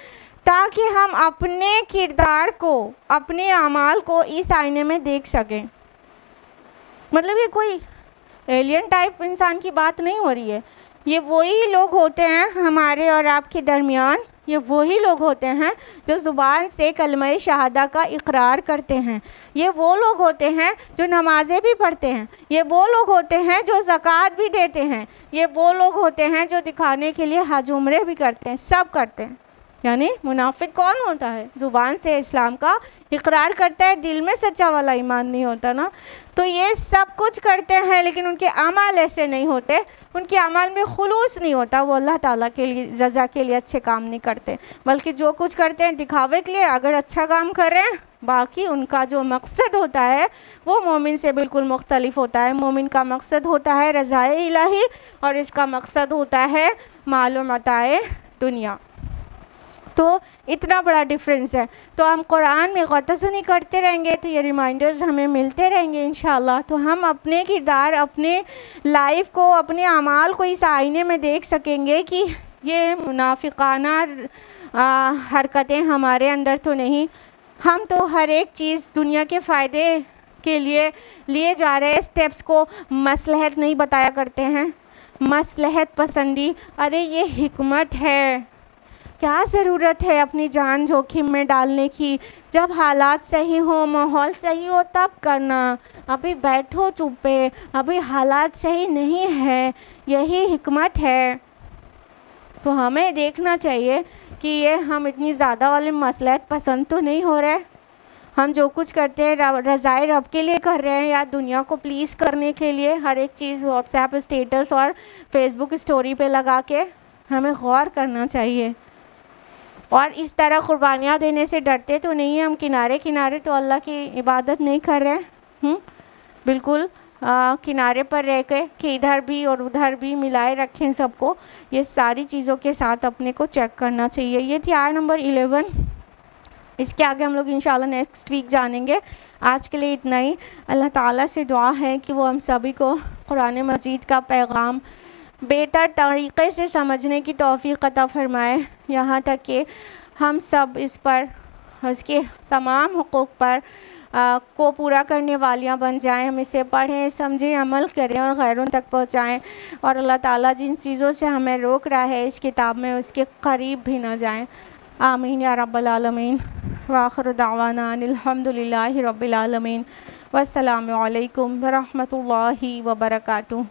ताकि हम अपने किरदार को, अपने अमाल को इस आईने में देख सकें। मतलब ये कोई एलियन टाइप इंसान की बात नहीं हो रही है। ये वही लोग होते हैं हमारे और आपके दरमियान, ये वही लोग होते हैं जो ज़ुबान से कलमा शहादा का इकरार करते हैं। ये वो लोग होते हैं जो नमाज़ें भी पढ़ते हैं। ये वो लोग होते हैं जो ज़कात भी देते हैं। ये वो लोग होते हैं जो दिखाने के लिए हज उम्रे भी करते हैं, सब करते हैं। यानी मुनाफिक कौन होता है? ज़ुबान से इस्लाम का इकरार करता है, दिल में सच्चा वाला ईमान नहीं होता ना। तो ये सब कुछ करते हैं लेकिन उनके अमाल ऐसे नहीं होते, उनके अमाल में खुलूस नहीं होता। वो अल्लाह ताला के लिए, रज़ा के लिए अच्छे काम नहीं करते, बल्कि जो कुछ करते हैं दिखावे के लिए। अगर अच्छा काम कर रहे हैं, बाकी उनका जो मकसद होता है वो मोमिन से बिल्कुल मुख्तलिफ होता है। मोमिन का मकसद होता है रज़ाए इलाही और इसका मकसद होता है मालो मताए दुनिया। तो इतना बड़ा डिफरेंस है। तो हम कुरान में गौतज़नी करते रहेंगे तो ये रिमाइंडर्स हमें मिलते रहेंगे इंशाल्लाह। तो हम अपने किरदार, अपने लाइफ को, अपने अमाल को इस आईने में देख सकेंगे कि ये मुनाफिकाना हरकतें हमारे अंदर तो नहीं। हम तो हर एक चीज़ दुनिया के फ़ायदे के लिए जा रहे स्टेप्स को मसलहत नहीं बताया करते हैं। मसलहत पसंदी, अरे ये हिकमत है। क्या ज़रूरत है अपनी जान जोखिम में डालने की? जब हालात सही हो, माहौल सही हो तब करना। अभी बैठो चुप्पे, अभी हालात सही नहीं है, यही हिकमत है। तो हमें देखना चाहिए कि ये हम इतनी ज़्यादा वाले मसलहत पसंद तो नहीं हो रहे। हम जो कुछ करते हैं रज़ाए रब के लिए कर रहे हैं या दुनिया को प्लीज़ करने के लिए? हर एक चीज़ व्हाट्सएप स्टेटस और फेसबुक स्टोरी पे लगा के हमें गौर करना चाहिए। और इस तरह कुर्बानियाँ देने से डरते तो नहीं हैं हम। किनारे किनारे तो अल्लाह की इबादत नहीं कर रहे, बिल्कुल किनारे पर रह के कि इधर भी और उधर भी मिलाए रखें सबको। ये सारी चीज़ों के साथ अपने को चेक करना चाहिए। ये थी आयत नंबर 11। इसके आगे हम लोग इंशाल्लाह नेक्स्ट वीक जानेंगे। आज के लिए इतना ही। अल्लाह ताला से दुआ है कि वो हम सभी को कुरान मजीद का पैगाम बेहतर तरीक़े से समझने की तौफ़ीक़ अता फ़रमाए, यहाँ तक कि हम सब इस पर, इसके तमाम हुकूक़ पर को पूरा करने वालियाँ बन जाएं। हम इसे पढ़ें, समझें, अमल करें और गैरों तक पहुँचाएं। और अल्लाह ताला जिन चीज़ों से हमें रोक रहा है इस किताब में, उसके करीब भी ना जाएं। आमीन या रब्बल आलमीन। व आखिर दावाना अनिल हम्दुलिल्लाहि रब्बिल आलमीन। वस्सलामु अलैकुम व रहमतुल्लाहि व बरकातुहू।